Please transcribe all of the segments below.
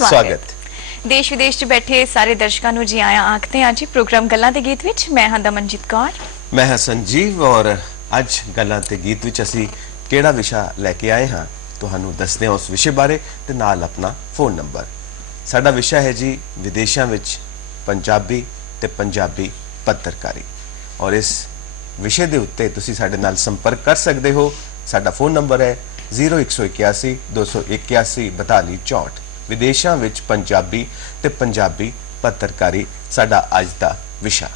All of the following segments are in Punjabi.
स्वागत। देश विदेश च बैठे सारे दर्शकों को जी आया आखते हैं जी प्रोग्राम गल्लां ते गीत विच। मैं हां दमनजीत कौर, मैं हां संजीव और अज गल्लां ते गीत विच असी केड़ा विषय लैके आए हां तुहानू दसदे हां उस विषय बारे ते नाल अपना फोन नंबर। साडा विषय है जी विदेशों विच पंजाबी ते पंजाबी पत्रकारी और इस विषय के उत्ते तुसी साडे नाल संपर्क कर सकते हो। साडा फोन नंबर है 0181 281 42 64। विदेशों विच पंजाबी ते पंजाबी पत्रकारी साडा अज दा विषय।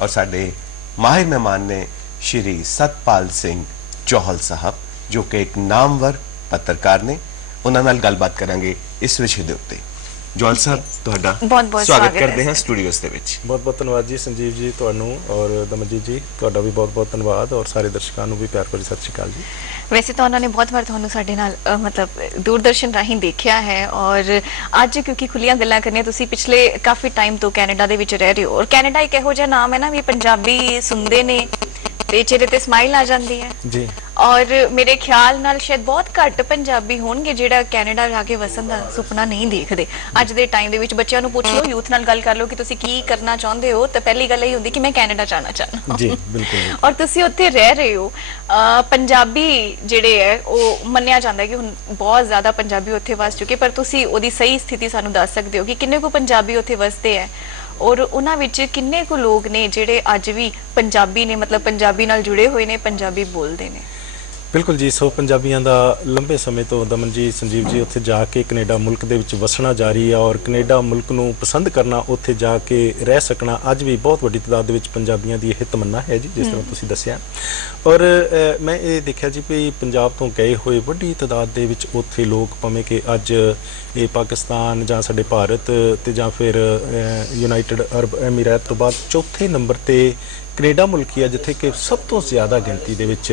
और साडे माहिर मेहमान ने श्री सतपाल सिंह चौहल साहब जो कि एक नामवर पत्रकार ने। उन्हां नाल गलबात करांगे इस विषय दे उत्ते। जौहल साहब तुहाडा बहुत-बहुत स्वागत करते हैं स्टूडियोस दे विच। बहुत-बहुत धन्यवाद जी संजीव जी तुहानू और दमनजीत जी तुहाडा भी बहुत-बहुत धन्यवाद और सारे दर्शकों को भी प्यार भरी सत श्री अकाल जी। वैसे तो उन्होंने बहुत बार तुहानू साडे नाल मतलब दूरदर्शन राही देखा है और अज क्योंकि खुलियां गल्लां करनियां तुसी पिछले काफी टाइम तो कैनेडा दे विच रह रहे हो और कैनेडा एक इहो जिहा नाम है ना भी पंजाबी सुनदे ने ते चेहरे ते स्माइल आ जाती है जी। और मेरे ख्याल नाल शायद बहुत घट पंजाबी होणगे जेड़ा कैनेडा जाके वसन दा सुपना नहीं देखदे। अज दे टाइम दे विच बच्चों नूं पुछ लो, यूथ नाल गल कर लो कि तुसी की करना चाहते हो तो पहली गल यही हुंदी कि मैं कैनेडा जाना चाहना जी बिल्कुल। और तुसी उत्थे रह रहे हो। पंजाबी जेड़े है वो मन्निया जांदा है कि हुण बहुत ज्यादा पंजाबी उत्थे वस चुके, पर तुसी ओदी सही स्थिति सानू दस सकदे हो कि किन्ने को पंजाबी उत्थे वसदे है और उन्हां विच किन्ने को लोग ने जेड़े अज भी पंजाबी ने मतलब पंजाबी नाल जुड़े हुए ने, पंजाबी बोलदे ने? बिल्कुल जी। सो पंजाबियों का लंबे समय तो दमन जी संजीव जी उत्थे जाके कनेडा मुल्क दे विच वसना जारी है और कनेडा मुल्क नूं पसंद करना, उत्थे जाके रह सकना अज भी बहुत वड्डी तादाद विच पंजाबियों की यह तमन्ना है जी, जिस तरह तुसीं दस्सिया। और मैं ये देखा जी भी पंजाब तो गए हुए वड्डी तादाद दे विच उत्थे लोग भावें कि अज ये पाकिस्तान जां साडे भारत ते जां फिर यूनाइटेड अरब अमीरात तो बाद चौथे नंबर ते कनेडा मुल्क ही है जिथे कि सब तो ज़्यादा गिनती दे विच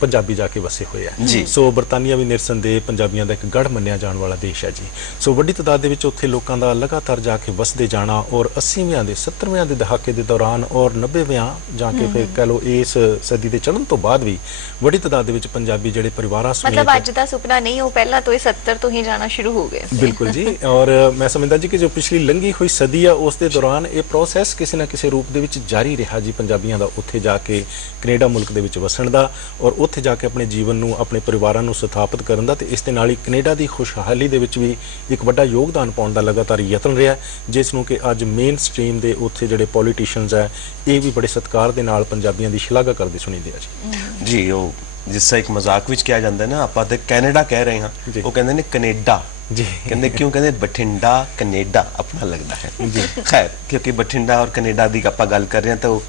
पंजाबी जाके वसे हुए हैं। सो बरतानिया भी निरसनदेह पंजाबियों का एक गढ़ मन्निया जाने वाला देश है जी। सो वड्डी तादाद दे उत्थे लोगों का लगातार जाके वसदे जाना और 80वें दे 70वें दे दहाके के दौरान और 90वें जाके फिर कह लो इस सदी के चढ़न तो बाद भी वड्डी तादाद दे पंजाबी जिहड़े परिवारां समेत मतलब अज दा सुपना नहीं, वो पहला तो 70 तो ही जाना शुरू हो गए। बिल्कुल जी। और मैं समझदा जी कि जो पिछली लंघी हुई सदी है उस दे दौरान ये प्रोसैस किसी ना किसी रूप दे विच जारी रहा जी पंजाबियों का उत्थे जाके कनेडा मुल्क दे विच वसण दा और उत्थे जाके अपने जीवन नूं अपने परिवारां नूं स्थापित करन दा ते इस दे नाल ही कनेडा दी खुशहाली दे विच भी एक वड्डा योगदान पाउण दा लगातार यतन रहा जिस नूं कि अज मेन स्ट्रीम दे उत्थे जिहड़े पॉलिटिशियंस है ये भी बड़े सत्कार दे नाल पंजाबियों दी शलाघा करदे सुणीदे आ जी। जी वो जिस एक मजाक विच कहा जाता है ना आपां ते कैनेडा कह रहे हैं वो कहंदे ने कनेडा जी। कहंदे क्यों कहंदे बठिंडा कनेडा अपना लगता है जी। खैर क्योंकि बठिंडा और कनेडा की आपां गल कर रहे हैं तो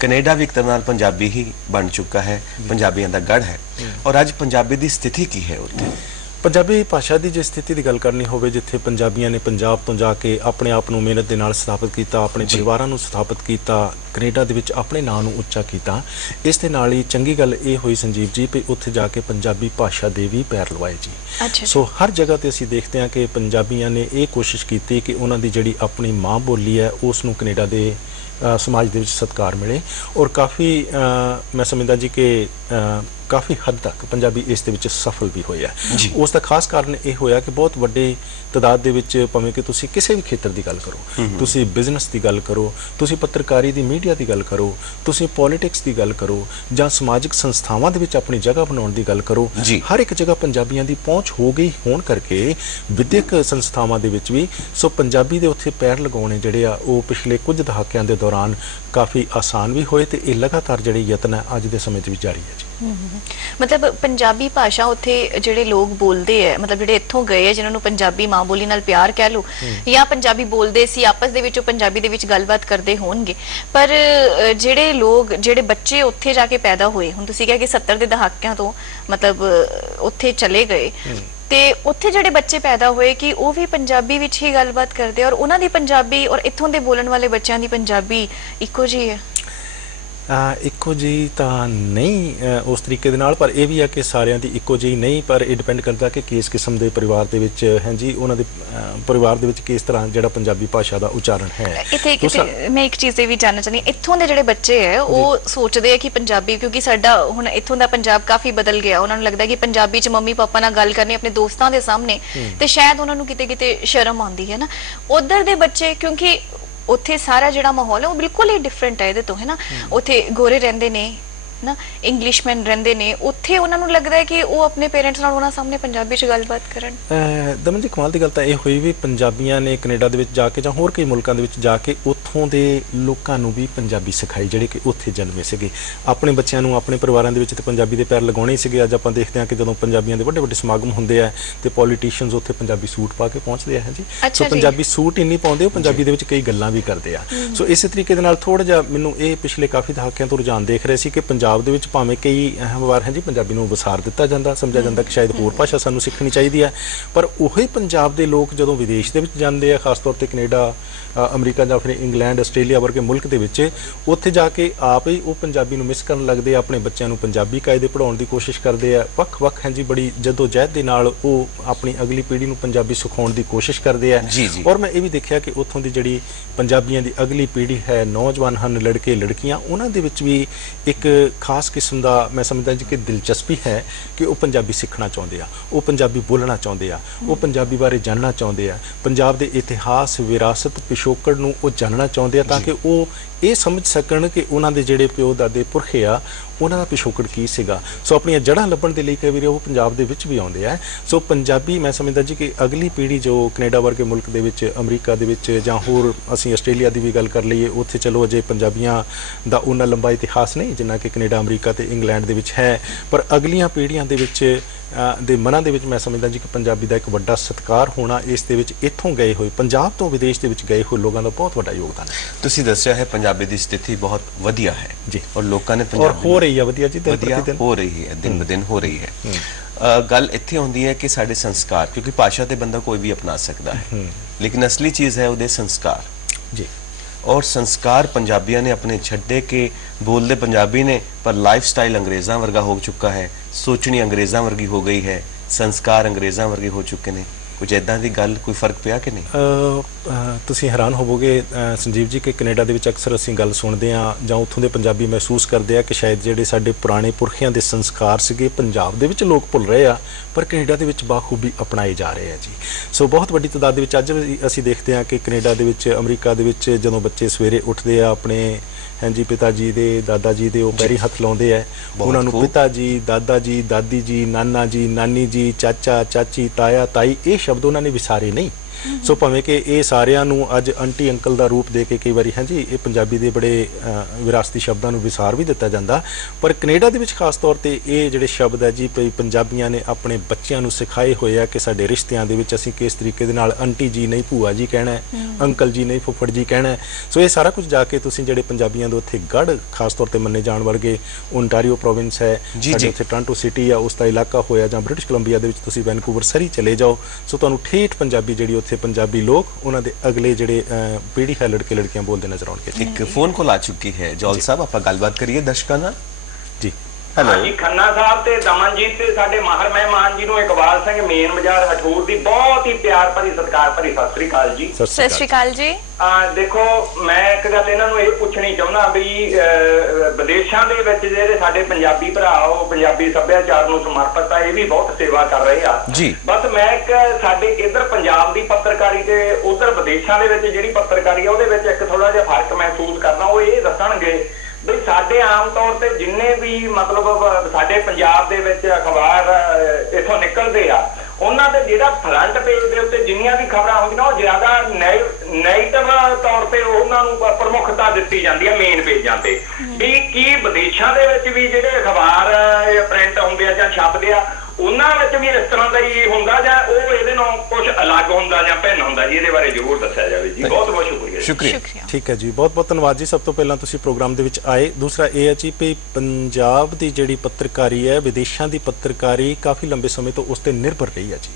कनेडा भी एक तरह पंजाबी ही बन चुका है, पंजाबियों का गढ़ है। और अज पंजाबी की स्थिति की है उत्थे? पंजाबी भाषा की जो स्थिति की गल करनी हो जिथे पंजाबियों ने पंजाब तो जाके अपने आप को मेहनत के नाल स्थापित किया, अपने परिवारों को स्थापित किया, कनेडा दे विच अपने नां नूं उच्चा किया। इस दे नाल ही चंगी गल ये हुई संजीव जी भी उत्थे जाके पंजाबी भाषा दे भी पैर लवाए जी। अच्छा। सो हर जगह ते असीं देखते हैं कि पंजाबियों ने ये कोशिश की कि उन्हां दी जिहड़ी अपनी माँ बोली है उस नूं कनेडा दे समाज दे विच सत्कार मिले और काफ़ी मैं समझदा जी कि काफ़ी हद तक पंजाबी इस दे विच सफल भी होया। उसका खास कारण ये होया कि बहुत वड्डे तादाद दे विच भावें कि तुसीं किसी भी खेतर की गल करो, तुसीं बिजनेस की गल करो, तुसीं पत्रकारी दी मीडिया की गल करो, तुसीं पॉलिटिक्स की गल करो जां समाजिक संस्थावां दे विच अपनी जगह बनाउण की गल करो, हर एक जगह पंजाबियों की पहुँच हो गई होण करके विद्यक संस्थावां दे विच भी सो पंजाबी दे उत्थे पैर लगाउणे जिहड़े आ वो पिछले कुछ दहाकिਆਂ दे दौरान काफ़ी आसान भी होए ते ये लगातार जिहड़े यतन है अज दे समय भी जारी है जी। मतलब पंजाबी भाषा उत्थे जिहड़े लोग बोलते हैं मतलब जिहड़े इत्थों गए हैं जिन्होंने पंजाबी माँ बोली नाल प्यार कह लो या पंजाबी बोलते सी आपस दे विच पंजाबी दे विच गलबात करते होणगे, पर जिहड़े लोग जिहड़े बच्चे उत्थे जाके पैदा होए हुण तुसीं कहा कि 70 दे दहाकिਆਂ तो मतलब उत्थे चले गए ते उत्थे जिहड़े बच्चे पैदा हुए कि वो भी पंजाबी विच ही गलबात करते और उन्हां दी पंजाबी और इत्थों दे बोलण वाले बच्चों की पंजाबी इक्को जी है? ਇੱਕੋ ਜਿਹੀ ਤਾਂ ਨਹੀਂ ਉਸ ਤਰੀਕੇ ਦੇ ਨਾਲ, ਪਰ ਇਹ ਵੀ ਆ ਕਿ ਸਾਰਿਆਂ ਦੀ ਇੱਕੋ ਜਿਹੀ ਨਹੀਂ, ਪਰ ਇਹ ਡਿਪੈਂਡ ਕਰਦਾ ਕਿ ਕਿਸ ਕਿਸਮ ਦੇ ਪਰਿਵਾਰ ਦੇ ਵਿੱਚ ਹੈ ਜੀ, ਉਹਨਾਂ ਦੇ ਪਰਿਵਾਰ ਦੇ ਵਿੱਚ ਕਿਸ ਤਰ੍ਹਾਂ ਜਿਹੜਾ ਪੰਜਾਬੀ ਭਾਸ਼ਾ ਦਾ ਉਚਾਰਨ ਹੈ। ਇੱਥੇ ਮੈਂ ਇੱਕ ਚੀਜ਼ ਇਹ ਵੀ ਜਾਣਨਾ ਚਾਹੁੰਦੀ, ਇੱਥੋਂ ਦੇ ਜਿਹੜੇ ਬੱਚੇ ਹੈ ਉਹ ਸੋਚਦੇ ਆ ਕਿ ਪੰਜਾਬੀ, ਕਿਉਂਕਿ ਸਾਡਾ ਹੁਣ ਇੱਥੋਂ ਦਾ ਪੰਜਾਬ ਕਾਫੀ ਬਦਲ ਗਿਆ, ਉਹਨਾਂ ਨੂੰ ਲੱਗਦਾ ਕਿ ਪੰਜਾਬੀ ਚ ਮੰਮੀ ਪਾਪਾ ਨਾਲ ਗੱਲ ਕਰਨੀ ਆਪਣੇ ਦੋਸਤਾਂ ਦੇ ਸਾਹਮਣੇ ਤੇ ਸ਼ਾਇਦ ਉਹਨਾਂ ਨੂੰ ਕਿਤੇ ਕਿਤੇ ਸ਼ਰਮ ਆਉਂਦੀ ਹੈ ਨਾ। ਉਧਰ ਦੇ ਬੱਚੇ, ਕਿਉਂਕਿ ਉੱਥੇ ਸਾਰਾ ਜਿਹੜਾ ਮਾਹੌਲ ਹੈ ਉਹ ਬਿਲਕੁਲ ਹੀ ਡਿਫਰੈਂਟ ਹੈ ਇਹਦੇ ਤੋਂ, ਹੈ ਨਾ। ਉੱਥੇ ਗੋਰੇ ਰਹਿੰਦੇ ਨੇ ਨਾ, ਇੰਗਲਿਸ਼ਮੈਨ ਰਹਿੰਦੇ ਨੇ, ਉੱਥੇ ਉਹਨਾਂ ਨੂੰ ਲੱਗਦਾ ਹੈ ਕਿ ਉਹ ਆਪਣੇ ਪੇਰੈਂਟਸ ਨਾਲ ਉਹਨਾਂ ਸਾਹਮਣੇ ਪੰਜਾਬੀ 'ਚ ਗੱਲਬਾਤ ਕਰਨ। ਦਮਨ ਜੀ, ਕਮਾਲ ਦੀ ਗੱਲ ਤਾਂ ਇਹ ਹੋਈ ਵੀ ਪੰਜਾਬੀਆਂ ਨੇ ਕੈਨੇਡਾ ਦੇ ਵਿੱਚ ਜਾ ਕੇ ਜਾਂ ਹੋਰ ਕਈ ਮੁਲਕਾਂ ਦੇ ਵਿੱਚ ਜਾ ਕੇ ਉੱਥੋਂ ਦੇ ਲੋਕਾਂ ਨੂੰ ਵੀ ਪੰਜਾਬੀ ਸਿਖਾਈ, ਜਿਹੜੇ ਕਿ ਉੱਥੇ ਜਨਮੇ ਸੀਗੇ। ਆਪਣੇ ਬੱਚਿਆਂ ਨੂੰ ਆਪਣੇ ਪਰਿਵਾਰਾਂ ਦੇ ਵਿੱਚ ਤੇ ਪੰਜਾਬੀ ਦੇ ਪੈਰ ਲਗਾਉਣੇ ਹੀ ਸੀਗੇ। ਅੱਜ ਆਪਾਂ ਦੇਖਦੇ ਹਾਂ ਕਿ ਜਦੋਂ ਪੰਜਾਬੀਆਂ ਦੇ ਵੱਡੇ ਵੱਡੇ ਸਮਾਗਮ ਹੁੰਦੇ ਆ ਤੇ ਪੋਲੀਟੀਸ਼ੀਅਨਸ ਉੱਥੇ ਪੰਜਾਬੀ ਸੂਟ ਪਾ ਕੇ ਪਹੁੰਚਦੇ ਆ ਜੀ। ਸੋ ਪੰਜਾਬੀ ਸੂਟ ਹੀ ਨਹੀਂ ਪਾਉਂਦੇ, ਉਹ ਪੰਜਾਬੀ ਦੇ ਵਿੱਚ ਕਈ ਗੱਲਾਂ ਵੀ ਕਰਦੇ ਆ। ਸੋ ਇਸੇ ਤਰੀਕੇ ਦੇ ਨਾਲ ਥੋੜਾ ਜਿਹਾ ਮੈਨੂੰ ਇਹ ਪਿਛਲੇ ਕਾਫੀ ਦਹਾਕਿਆਂ ਤੋਂ ਰੁਝਾਨ ਦੇਖ ਰਹੇ ਸੀ ਕਿ ਪੰਜਾਬ ਦੇ ਵਿੱਚ ਭਾਵੇਂ ਕਈ ਅਹਿਮ ਵਾਰ ਹੈ ਜੀ ਪੰਜਾਬੀ ਨੂੰ ਵਿਸਾਰ ਦਿੱਤਾ ਜਾਂਦਾ, ਸਮਝਿਆ ਜਾਂਦਾ ਕਿ ਸ਼ਾਇਦ ਹੋਰ ਭਾਸ਼ਾ ਸਾਨੂੰ ਸਿੱਖਣੀ ਚਾਹੀਦੀ ਹੈ, ਪਰ ਉਹੀ ਪੰਜਾਬ ਦੇ ਲੋਕ ਜਦੋਂ ਵਿਦੇਸ਼ ਦੇ ਵਿੱਚ ਜਾਂਦੇ ਆ, ਖਾਸ ਤੌਰ ਤੇ ਕੈਨੇਡਾ, ਅਮਰੀਕਾ ਜਾਂ ਫਿਰ ਇੰਗਲੈਂਡ, ਆਸਟ੍ਰੇਲੀਆ ਵਰਗੇ ਮੁਲਕ ਦੇ ਵਿੱਚ, ਉੱਥੇ ਜਾ ਕੇ ਆਪ ਹੀ ਉਹ ਪੰਜਾਬੀ ਨੂੰ ਮਿਸ ਕਰਨ ਲੱਗਦੇ ਆ, ਆਪਣੇ ਬੱਚਿਆਂ ਨੂੰ ਪੰਜਾਬੀ ਕਾਇਦੇ ਪੜ੍ਹਾਉਣ ਦੀ ਕੋਸ਼ਿਸ਼ ਕਰਦੇ ਆ, ਵੱਖ-ਵੱਖ ਹੈ ਜੀ ਬੜੀ ਜਦੋਜਹਿਦ ਦੇ ਨਾਲ ਉਹ ਆਪਣੀ ਅਗਲੀ ਪੀੜ੍ਹੀ ਨੂੰ ਪੰਜਾਬੀ ਸਿਖਾਉਣ ਦੀ ਕੋਸ਼ਿਸ਼ ਕਰਦੇ ਆ। ਔਰ ਮੈਂ ਇਹ ਵੀ ਦੇਖਿਆ ਕਿ ਉੱਥੋਂ ਦੀ ਜਿਹੜੀ ਪੰਜਾਬੀਆਂ ਦੀ ਅਗਲੀ ਪੀੜ੍ਹੀ ਹੈ, ਨੌਜਵਾਨ ਹਨ, ਲੜਕੇ ਲੜਕੀਆਂ, ਉਹਨਾਂ ਦੇ ਵਿੱਚ ਵੀ ਇੱਕ ਖਾਸ ਕਿਸਮ ਦਾ ਮੈਂ ਸਮਝਦਾ ਜੀ ਕਿ ਦਿਲਚਸਪੀ ਹੈ ਕਿ ਉਹ ਪੰਜਾਬੀ ਸਿੱਖਣਾ ਚਾਹੁੰਦੇ ਆ, ਉਹ ਪੰਜਾਬੀ ਬੋਲਣਾ ਚਾਹੁੰਦੇ ਆ, ਉਹ ਪੰਜਾਬੀ ਬਾਰੇ ਜਾਣਨਾ ਚਾਹੁੰਦੇ ਆ, ਪੰਜਾਬ ਦੇ ਇਤਿਹਾਸ, ਵਿਰਾਸਤ, ਪਿਛੋਕੜ ਨੂੰ ਉਹ ਜਾਣਨਾ ਚਾਹੁੰਦੇ ਆ, ਤਾਂ ਕਿ ਉਹ ਇਹ ਸਮਝ ਸਕਣ ਕਿ ਉਹਨਾਂ ਦੇ ਜਿਹੜੇ ਪਿਓ ਦਾਦੇ ਪੁਰਖੇ ਆ, ਉਹਨਾਂ ਦਾ ਪਿਛੋਕੜ ਕੀ ਸੀਗਾ। ਸੋ ਆਪਣੀਆਂ ਜੜ੍ਹਾਂ ਲੱਭਣ ਦੇ ਲਈ ਕਈ ਵਾਰੀ ਉਹ ਪੰਜਾਬ ਦੇ ਵਿੱਚ ਵੀ ਆਉਂਦੇ ਆ। ਸੋ ਪੰਜਾਬੀ ਮੈਂ ਸਮਝਦਾ ਜੀ ਕਿ ਅਗਲੀ ਪੀੜ੍ਹੀ ਜੋ ਕੈਨੇਡਾ ਵਰਗੇ ਮੁਲਕ ਦੇ ਵਿੱਚ, ਅਮਰੀਕਾ ਦੇ ਵਿੱਚ ਜਾਂ ਹੋਰ ਅਸੀਂ ਆਸਟ੍ਰੇਲੀਆ ਦੀ ਵੀ ਗੱਲ ਕਰ ਲਈਏ, ਉੱਥੇ ਚਲੋ ਅਜੇ ਪੰਜਾਬੀਆਂ ਦਾ ਉਹਨਾਂ ਲੰਬਾ ਇਤਿਹਾਸ ਨਹੀਂ ਜਿੰਨਾ ਕਿ ਕੈਨੇਡਾ, ਅਮਰੀਕਾ ਤੇ ਇੰਗਲੈਂਡ ਦੇ ਵਿੱਚ ਹੈ, ਪਰ ਅਗਲੀਆਂ ਪੀੜ੍ਹੀਆਂ ਦੇ ਵਿੱਚ ਦੇ ਮਨਾਂ ਦੇ ਵਿੱਚ ਮੈਂ ਸਮਝਦਾ ਜੀ ਕਿ ਪੰਜਾਬੀ ਦਾ ਇੱਕ ਵੱਡਾ ਸਤਿਕਾਰ ਹੋਣਾ, ਇਸ ਦੇ ਵਿੱਚ ਇੱਥੋਂ ਗਏ ਹੋਏ, ਪੰਜਾਬ ਤੋਂ ਵਿਦੇਸ਼ ਦੇ ਵਿੱਚ ਗਏ ਹੋਏ ਲੋਕਾਂ ਦਾ ਬਹੁਤ ਵੱਡਾ ਯੋਗਦਾਨ ਹੈ। ਤੁਸੀਂ ਦੱਸਿਆ ਹੈ ਪੰਜਾਬੀ ਦੀ ਸਥਿਤੀ ਬਹੁਤ ਵਧੀਆ ਹੈ ਜੀ, ਔਰ ਲੋਕਾਂ ਨੇ ਪੰਜਾਬੀ ਹੋ ਰਹੀ ਹੈ ਵਧੀਆ ਜੀ, ਵਧੀਆ ਹੋ ਰਹੀ ਹੈ, ਦਿਨ ਬ ਦਿਨ ਹੋ ਰਹੀ ਹੈ। ਗੱਲ ਇੱਥੇ ਆਉਂਦੀ ਹੈ ਕਿ ਸਾਡੇ ਸੰਸਕਾਰ, ਕਿਉਂਕਿ ਭਾਸ਼ਾ ਤੇ ਬੰਦਾ ਕੋਈ ਵੀ ਅਪਣਾ ਸਕਦਾ ਹੈ, ਲੇਕਿਨ ਅਸਲੀ ਚੀਜ਼ ਹੈ ਉਹਦੇ ਸੰਸਕਾਰ ਜੀ। ਔਰ ਸੰਸਕਾਰ ਪੰਜਾਬੀਆਂ ਨੇ ਆਪਣੇ ਛੱਡੇ ਕਿ ਬੋਲਦੇ ਪੰਜਾਬੀ ਨੇ, ਪਰ ਲਾਈਫ ਸਟਾਈਲ ਅੰਗਰੇਜ਼ਾਂ ਵਰਗਾ ਹੋ ਚੁੱਕਾ ਹੈ, ਸੋਚਣੀ ਅੰਗਰੇਜ਼ਾਂ ਵਰਗੀ ਹੋ ਗਈ ਹੈ, ਸੰਸਕਾਰ ਅੰਗਰੇਜ਼ਾਂ ਵਰਗੇ ਹੋ ਚੁੱਕੇ ਨੇ। ਕੁਝ ਇਦਾਂ ਦੀ ਗੱਲ, ਕੋਈ ਫਰਕ ਪਿਆ ਕਿ ਨਹੀਂ? ਤੁਸੀਂ ਹੈਰਾਨ ਹੋਵੋਗੇ ਸੰਜੀਵ ਜੀ ਕਿ ਕੈਨੇਡਾ ਦੇ ਵਿੱਚ ਅਕਸਰ ਅਸੀਂ ਗੱਲ ਸੁਣਦੇ ਹਾਂ ਜਾਂ ਉੱਥੋਂ ਦੇ ਪੰਜਾਬੀ ਮਹਿਸੂਸ ਕਰਦੇ ਆ ਕਿ ਸ਼ਾਇਦ ਜਿਹੜੇ ਸਾਡੇ ਪੁਰਾਣੇ ਪੁਰਖਿਆਂ ਦੇ ਸੰਸਕਾਰ ਸੀਗੇ ਪੰਜਾਬ ਦੇ ਵਿੱਚ ਲੋਕ ਭੁੱਲ ਰਹੇ ਆ, ਪਰ ਕੈਨੇਡਾ ਦੇ ਵਿੱਚ ਬਾਖੂਬੀ ਅਪਣਾਏ ਜਾ ਰਹੇ ਆ ਜੀ। ਸੋ ਬਹੁਤ ਵੱਡੀ ਤਾਦਾਦ ਦੇ ਵਿੱਚ ਅੱਜ ਅਸੀਂ ਦੇਖਦੇ ਹਾਂ ਕਿ ਕੈਨੇਡਾ ਦੇ ਵਿੱਚ, ਅਮਰੀਕਾ ਦੇ ਵਿੱਚ ਜਦੋਂ ਬੱਚੇ ਸਵੇਰੇ ਉੱਠਦੇ ਆ, ਆਪਣੇ ਹਾਂਜੀ ਪਿਤਾ ਜੀ ਦੇ, ਦਾਦਾ ਜੀ ਦੇ ਉਹ ਪੈਰੀ ਹੱਥ ਲਾਉਂਦੇ ਆ, ਉਹਨਾਂ ਨੂੰ ਪਿਤਾ ਜੀ, ਦਾਦਾ ਜੀ, ਦਾਦੀ ਜੀ, ਨਾਨਾ ਜੀ, ਨਾਨੀ ਜੀ, ਚਾਚਾ ਚਾਚੀ, ਤਾਇਆ ਤਾਈ, ਇਹ ਸ਼ਬਦ ਉਹਨਾਂ ਨੇ ਵਿਸਾਰੇ ਨਹੀਂ। ਸੋ ਭਾਵੇਂ ਕਿ ਇਹ ਸਾਰਿਆਂ ਨੂੰ ਅੱਜ ਆਂਟੀ ਅੰਕਲ ਦਾ ਰੂਪ ਦੇ ਕੇ ਕਈ ਵਾਰੀ ਹਾਂਜੀ ਇਹ ਪੰਜਾਬੀ ਦੇ ਬੜੇ ਵਿਰਾਸਤੀ ਸ਼ਬਦਾਂ ਨੂੰ ਵਿਸਾਰ ਵੀ ਦਿੱਤਾ ਜਾਂਦਾ, ਪਰ ਕੈਨੇਡਾ ਦੇ ਵਿੱਚ ਖਾਸ ਤੌਰ ਤੇ ਇਹ ਜਿਹੜੇ ਸ਼ਬਦ ਹੈ ਜੀ ਪੰਜਾਬੀਆਂ ਨੇ ਆਪਣੇ ਬੱਚਿਆਂ ਨੂੰ ਸਿਖਾਏ ਹੋਏ ਆ ਕਿ ਸਾਡੇ ਰਿਸ਼ਤਿਆਂ ਦੇ ਵਿੱਚ ਅਸੀਂ ਕਿਸ ਤਰੀਕੇ ਦੇ ਨਾਲ ਆਂਟੀ ਜੀ ਨਹੀਂ ਭੂਆ ਜੀ ਕਹਿਣਾ, ਅੰਕਲ ਜੀ ਨਹੀਂ ਫੁੱਫੜ ਜੀ ਕਹਿਣਾ। ਸੋ ਇਹ ਸਾਰਾ ਕੁਝ ਜਾ ਕੇ ਤੁਸੀਂ ਜਿਹੜੇ ਪੰਜਾਬੀਆਂ ਦੇ ਉੱਥੇ ਗੜ੍ਹ ਖਾਸ ਤੌਰ ਤੇ ਮੰਨੇ ਜਾਣ ਵਰਗੇ ਓਨਟਾਰੀਓ ਪ੍ਰੋਵਿੰਸ ਹੈ, ਸਾਡੇ ਉੱਥੇ ਟੋਰਾਂਟੋ ਸਿਟੀ ਆ, ਉਸ ਦਾ ਇਲਾਕਾ ਹੋਇਆ, ਜਾਂ ਬ੍ਰਿਟਿਸ਼ ਕੋਲੰਬੀਆ ਦੇ ਵਿੱਚ ਤੁਸੀਂ ਵੈਨਕੂਵਰ ਸਰੀ ਚਲੇ ਜਾਓ, ਸੋ ਤੁਹਾਨੂੰ ਠੇਠ ਪੰਜਾਬੀ ਜਿਹੜੀ ਉੱਥੇ ਪੰਜਾਬੀ ਲੋਕ ਉਹਨਾਂ ਦੇ ਅਗਲੇ ਜਿਹੜੇ ਪੀੜ੍ਹੀ ਹੈ ਲੜਕੇ ਲੜਕੀਆਂ ਬੋਲਦੇ ਨਜ਼ਰ ਆਉਣਗੇ। ਇੱਕ ਫੋਨ ਕਾਲ ਆ ਚੁੱਕੀ ਹੈ ਜੌਲ ਸਾਹਿਬ, ਆਪਾਂ ਗੱਲਬਾਤ ਕਰੀਏ ਦਰਸ਼ਕਾਂ ਨਾਲ ਜੀ। ਹੈਲੋ ਜੀ, ਖੰਨਾ ਸਾਹਿਬ ਤੇ ਦਮਨਜੀਤ ਤੇ ਸਾਡੇ ਮਾਹਰ ਮਹਿਮਾਨ ਜੀ ਨੂੰ ਇਕਬਾਲ ਸਿੰਘ ਮੇਨ ਬਾਜ਼ਾਰ ਹਠੂਰ ਦੀ ਬਹੁਤ ਹੀ ਪਿਆਰ ਭਰੀ ਸਤਿਕਾਰ ਭਰੀ ਸਤਿ ਸ੍ਰੀ ਅਕਾਲ ਜੀ। ਸਤਿ ਸ੍ਰੀ ਅਕਾਲ ਜੀ। ਦੇਖੋ ਮੈਂ ਇੱਕ ਗੱਲ ਇਹਨਾਂ ਨੂੰ ਇਹ ਪੁੱਛਣੀ ਚਾਹੁੰਦਾ ਵੀ ਵਿਦੇਸ਼ਾਂ ਦੇ ਵਿੱਚ ਜਿਹੜੇ ਸਾਡੇ ਪੰਜਾਬੀ ਭਰਾ ਉਹ ਪੰਜਾਬੀ ਸੱਭਿਆਚਾਰ ਨੂੰ ਸਮਰਪਿਤ ਆ, ਇਹ ਵੀ ਬਹੁਤ ਸੇਵਾ ਕਰ ਰਹੇ ਆ ਜੀ। ਬਸ ਮੈਂ ਇੱਕ ਸਾਡੇ ਇੱਧਰ ਪੰਜਾਬ ਦੀ ਪੱਤਰਕਾਰੀ ਤੇ ਉਧਰ ਵਿਦੇਸ਼ਾਂ ਦੇ ਵਿੱਚ ਜਿਹੜੀ ਪੱਤਰਕਾਰੀ ਆ ਉਹਦੇ ਵਿੱਚ ਇੱਕ ਥੋੜਾ ਜਿਹਾ ਫਰਕ ਮਹਿਸੂਸ ਕਰਨਾ। ਉਹ ਇਹ ਦੱਸਣਗੇ ਵੀ ਸਾਡੇ ਆਮ ਤੌਰ ਤੇ ਜਿੰਨੇ ਵੀ ਮਤਲਬ ਸਾਡੇ ਪੰਜਾਬ ਦੇ ਵਿੱਚ ਅਖਬਾਰ ਇੱਥੋਂ ਨਿਕਲਦੇ ਆ, ਉਹਨਾਂ ਦੇ ਜਿਹੜਾ ਫਰੰਟ ਪੇਜ ਦੇ ਉੱਤੇ ਜਿੰਨੀਆਂ ਵੀ ਖਬਰਾਂ ਹੁੰਦੀਆਂ ਉਹ ਜ਼ਿਆਦਾ ਨੈਗੇਟਿਵ ਤੌਰ ਤੇ ਉਹਨਾਂ ਨੂੰ ਪ੍ਰਮੁੱਖਤਾ ਦਿੱਤੀ ਜਾਂਦੀ ਹੈ ਮੇਨ ਪੇਜਾਂ ਤੇ। ਵੀ ਕੀ ਵਿਦੇਸ਼ਾਂ ਦੇ ਵਿੱਚ ਵੀ ਜਿਹੜੇ ਅਖਬਾਰ ਪ੍ਰਿੰਟ ਹੁੰਦੇ ਆ ਜਾਂ ਛਪਦੇ ਆ ਉਹਨਾਂ ਵਿੱਚ ਵੀ ਇਸ ਤਰ੍ਹਾਂ ਦਾ ਹੀ ਹੁੰਦਾ ਜਾਂ ਉਹ ਇਹਦੇ ਨਾਲ ਕੁਝ ਅਲੱਗ ਹੁੰਦਾ ਜਾਂ ਭਿੰਨ ਹੁੰਦਾ ਜੀ? ਇਹਦੇ ਬਾਰੇ ਜ਼ਰੂਰ ਦੱਸਿਆ ਜਾਵੇ ਜੀ। ਬਹੁਤ ਬਹੁਤ ਸ਼ੁਕਰੀਆ। ਸ਼ੁਕਰੀਆ। ਠੀਕ ਹੈ ਜੀ, ਬਹੁਤ ਬਹੁਤ ਧੰਨਵਾਦ ਜੀ। ਸਭ ਤੋਂ ਪਹਿਲਾਂ ਤੁਸੀਂ ਪ੍ਰੋਗਰਾਮ ਦੇ ਵਿੱਚ ਆਏ। ਦੂਸਰਾ ਇਹ ਹੈ ਜੀ ਵੀ ਪੰਜਾਬ ਦੀ ਜਿਹੜੀ ਪੱਤਰਕਾਰੀ ਹੈ, ਵਿਦੇਸ਼ਾਂ ਦੀ ਪੱਤਰਕਾਰੀ ਕਾਫੀ ਲੰਬੇ ਸਮੇਂ ਤੋਂ ਉਸ ਤੇ ਨਿਰਭਰ ਰਹੀ ਹੈ ਜੀ।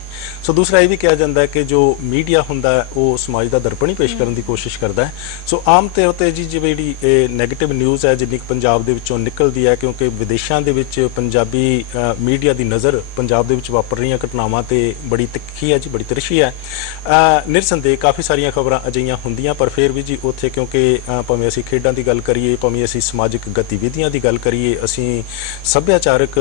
ਸੋ ਦੂਸਰਾ ਇਹ ਵੀ ਕਿਹਾ ਜਾਂਦਾ ਹੈ ਕਿ ਜੋ ਮੀਡੀਆ ਹੁੰਦਾ ਹੈ ਉਹ ਸਮਾਜ ਦਾ ਦਰਪਣ ਹੀ ਪੇਸ਼ ਕਰਨ ਦੀ ਕੋਸ਼ਿਸ਼ ਕਰਦਾ ਹੈ। ਸੋ ਆਮ ਤੌਰ ਤੇ ਜੀ ਜਿਹੜੀ ਇਹ ਨੈਗੇਟਿਵ ਨਿਊਜ਼ ਹੈ ਜਿੰਨੀ ਪੰਜਾਬ ਦੇ ਵਿੱਚੋਂ ਨਿਕਲਦੀ ਹੈ, ਕਿਉਂਕਿ ਵਿਦੇਸ਼ਾਂ ਦੇ ਵਿੱਚ ਪੰਜਾਬੀ ਮੀਡੀਆ ਦੀ ਨਜ਼ਰ ਪੰਜਾਬ ਦੇ ਵਿੱਚ ਵਾਪਰ ਰਹੀਆਂ ਘਟਨਾਵਾਂ ਤੇ ਬੜੀ ਤਿੱਖੀ ਹੈ ਜੀ, ਬੜੀ ਤਿਰਛੀ ਹੈ। ਨਿਰਸੰਦੇਹ ਕਾਫੀ ਸਾਰੀਆਂ ਖਬਰਾਂ ਅਜਿਹੀਆਂ ਹੁੰਦੀਆਂ, ਪਰ ਫਿਰ ਵੀ ਜੀ ਉੱਥੇ ਕਿਉਂਕਿ ਭਾਵੇਂ ਅਸੀਂ ਖੇਡਾਂ ਦੀ ਗੱਲ ਕਰੀਏ, ਭਾਵੇਂ ਅਸੀਂ ਸਮਾਜਿਕ ਗਤੀਵਿਧੀਆਂ ਦੀ ਗੱਲ ਕਰੀਏ, ਅਸੀਂ ਸੱਭਿਆਚਾਰਕ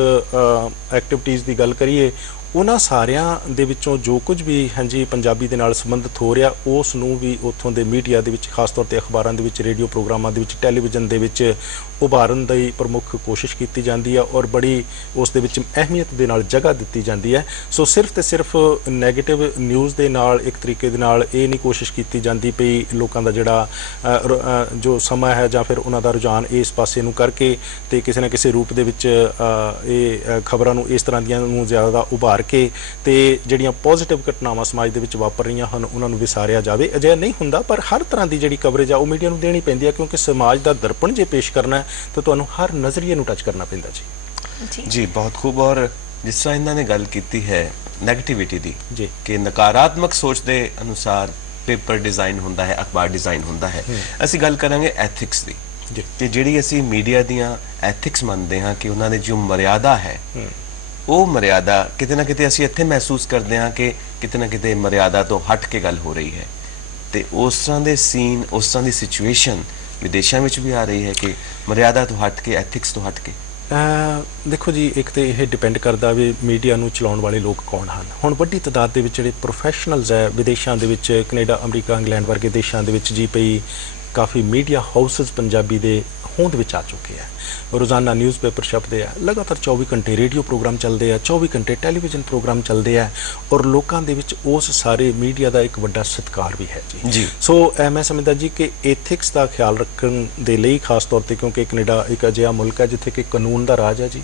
ਐਕਟੀਵਿਟੀਜ਼ ਦੀ ਗੱਲ ਕਰੀਏ, ਉਹਨਾਂ ਸਾਰਿਆਂ ਦੇ ਵਿੱਚੋਂ ਜੋ ਕੁਝ ਵੀ ਹਾਂਜੀ ਪੰਜਾਬੀ ਦੇ ਨਾਲ ਸੰਬੰਧਿਤ ਹੋ ਰਿਹਾ ਉਸ ਨੂੰ ਵੀ ਉੱਥੋਂ ਦੇ ਮੀਡੀਆ ਦੇ ਵਿੱਚ, ਖਾਸ ਤੌਰ ਤੇ ਅਖਬਾਰਾਂ ਦੇ ਵਿੱਚ, ਰੇਡੀਓ ਪ੍ਰੋਗਰਾਮਾਂ ਦੇ ਵਿੱਚ, ਟੈਲੀਵਿਜ਼ਨ ਦੇ ਵਿੱਚ ਉਭਾਰਨ ਦੀ ਪ੍ਰਮੁੱਖ ਕੋਸ਼ਿਸ਼ ਕੀਤੀ ਜਾਂਦੀ ਹੈ ਔਰ ਬੜੀ ਉਸ ਦੇ ਵਿੱਚ ਅਹਿਮੀਅਤ ਦੇ ਨਾਲ ਜਗ੍ਹਾ ਦਿੱਤੀ ਜਾਂਦੀ ਹੈ। ਸੋ ਸਿਰਫ ਤੇ ਸਿਰਫ ਨੈਗੇਟਿਵ ਨਿਊਜ਼ ਦੇ ਨਾਲ ਇੱਕ ਤਰੀਕੇ ਦੇ ਨਾਲ ਇਹ ਨਹੀਂ ਕੋਸ਼ਿਸ਼ ਕੀਤੀ ਜਾਂਦੀ ਪਈ ਲੋਕਾਂ ਦਾ ਜਿਹੜਾ ਜੋ ਸਮਾਂ ਹੈ ਜਾਂ ਫਿਰ ਉਹਨਾਂ ਦਾ ਰੁਝਾਨ ਇਸ ਪਾਸੇ ਨੂੰ ਕਰਕੇ ਤੇ ਕਿਸੇ ਨਾ ਕਿਸੇ ਰੂਪ ਦੇ ਵਿੱਚ ਇਹ ਖਬਰਾਂ ਨੂੰ ਇਸ ਤਰ੍ਹਾਂ ਦੀਆਂ ਨੂੰ ਜ਼ਿਆਦਾ ਉਭਾਰ ਕੇ ਤੇ ਜਿਹੜੀਆਂ ਪੋਜ਼ਿਟਿਵ ਘਟਨਾਵਾਂ ਸਮਾਜ ਦੇ ਵਿੱਚ ਵਾਪਰ ਰਹੀਆਂ ਹਨ ਉਹਨਾਂ ਨੂੰ ਵਿਸਾਰਿਆ ਜਾਵੇ। ਅਜਿਹਾ ਨਹੀਂ ਹੁੰਦਾ, ਪਰ ਹਰ ਤਰ੍ਹਾਂ ਦੀ ਜਿਹੜੀ ਕਵਰੇਜ ਆ ਉਹ ਮੀਡੀਆ ਨੂੰ ਦੇਣੀ ਪੈਂਦੀ ਹੈ, ਕਿਉਂਕਿ ਸਮਾਜ ਦਾ ਦਰਪਣ ਜੇ ਪੇਸ਼ ਕਰਨਾ ਤਾਂ ਤੁਹਾਨੂੰ ਹਰ ਨਜ਼ਰੀਏ ਨੂੰ ਟੱਚ ਕਰਨਾ ਪੈਂਦਾ ਜੀ। ਜੀ ਬਹੁਤ ਖੂਬ। ਔਰ ਜਿਸ ਤਰ੍ਹਾਂ ਇਹਨਾਂ ਨੇ ਗੱਲ ਕੀਤੀ ਹੈ ਨੈਗੇਟਿਵਿਟੀ ਦੀ ਜੀ ਕਿ ਨਕਾਰਾਤਮਕ ਸੋਚ ਦੇ ਅਨੁਸਾਰ ਪੇਪਰ ਡਿਜ਼ਾਈਨ ਹੁੰਦਾ ਹੈ, ਅਖਬਾਰ ਡਿਜ਼ਾਈਨ ਹੁੰਦਾ ਹੈ। ਅਸੀਂ ਗੱਲ ਕਰਾਂਗੇ ਐਥਿਕਸ ਦੀ ਕਿ ਜਿਹੜੀ ਅਸੀਂ ਮੀਡੀਆ ਦੀਆਂ ਐਥਿਕਸ ਮੰਨਦੇ ਹਾਂ ਕਿ ਉਹਨਾਂ ਦੀ ਜੋ ਮਰਿਆਦਾ ਹੈ ਉਹ ਮਰਿਆਦਾ ਕਿਤੇ ਨਾ ਕਿਤੇ ਅਸੀਂ ਇੱਥੇ ਮਹਿਸੂਸ ਕਰਦੇ ਹਾਂ ਕਿ ਕਿਤੇ ਨਾ ਕਿਤੇ ਮਰਿਆਦਾ ਤੋਂ ਹਟ ਕੇ ਗੱਲ ਹੋ ਰਹੀ ਹੈ। ਤੇ ਉਸ ਤਰ੍ਹਾਂ ਦੇ ਸੀਨ, ਉਸ ਤਰ੍ਹਾਂ ਦੀ ਸਿਚੁਏਸ਼ਨ ਵਿਦੇਸ਼ਾਂ ਵਿੱਚ ਵੀ ਆ ਰਹੀ ਹੈ ਕਿ ਮਰਿਆਦਾ ਤੋਂ ਹਟ ਕੇ, ਐਥਿਕਸ ਤੋਂ ਹਟ ਕੇ। ਦੇਖੋ ਜੀ, ਇੱਕ ਤੇ ਇਹ ਡਿਪੈਂਡ ਕਰਦਾ ਵੀ ਮੀਡੀਆ ਨੂੰ ਚਲਾਉਣ ਵਾਲੇ ਲੋਕ ਕੌਣ ਹਨ। ਹੁਣ ਵੱਡੀ ਤਾਦਾਦ ਦੇ ਵਿੱਚ ਜਿਹੜੇ ਪ੍ਰੋਫੈਸ਼ਨਲਜ਼ ਹੈ ਵਿਦੇਸ਼ਾਂ ਦੇ ਵਿੱਚ, ਕੈਨੇਡਾ, ਅਮਰੀਕਾ, ਇੰਗਲੈਂਡ ਵਰਗੇ ਦੇਸ਼ਾਂ ਦੇ ਵਿੱਚ ਜੀ ਪਈ ਕਾਫੀ ਮੀਡੀਆ ਹਾਊਸਿਸ ਪੰਜਾਬੀ ਦੇ ਹੋਂਦ ਵਿੱਚ ਆ ਚੁੱਕੇ ਹੈ। ਰੋਜ਼ਾਨਾ ਨਿਊਜ਼ਪੇਪਰ ਛਪਦੇ ਆ, ਲਗਾਤਾਰ 24 ਘੰਟੇ ਰੇਡੀਓ ਪ੍ਰੋਗਰਾਮ ਚੱਲਦੇ ਆ, 24 ਘੰਟੇ ਟੈਲੀਵਿਜ਼ਨ ਪ੍ਰੋਗਰਾਮ ਚੱਲਦੇ ਆ ਔਰ ਲੋਕਾਂ ਦੇ ਵਿੱਚ ਉਸ ਸਾਰੇ ਮੀਡੀਆ ਦਾ ਇੱਕ ਵੱਡਾ ਸਤਿਕਾਰ ਵੀ ਹੈ ਜੀ। ਸੋ ਮੈਂ ਸਮਝਦਾ ਜੀ ਕਿ ਐਥਿਕਸ ਦਾ ਖਿਆਲ ਰੱਖਣ ਦੇ ਲਈ, ਖਾਸ ਤੌਰ ਤੇ ਕਿਉਂਕਿ ਕੈਨੇਡਾ ਇੱਕ ਅਜਿਹਾ ਮੁਲਕ ਹੈ ਜਿੱਥੇ ਕਿ ਕਾਨੂੰਨ ਦਾ ਰਾਜ ਹੈ ਜੀ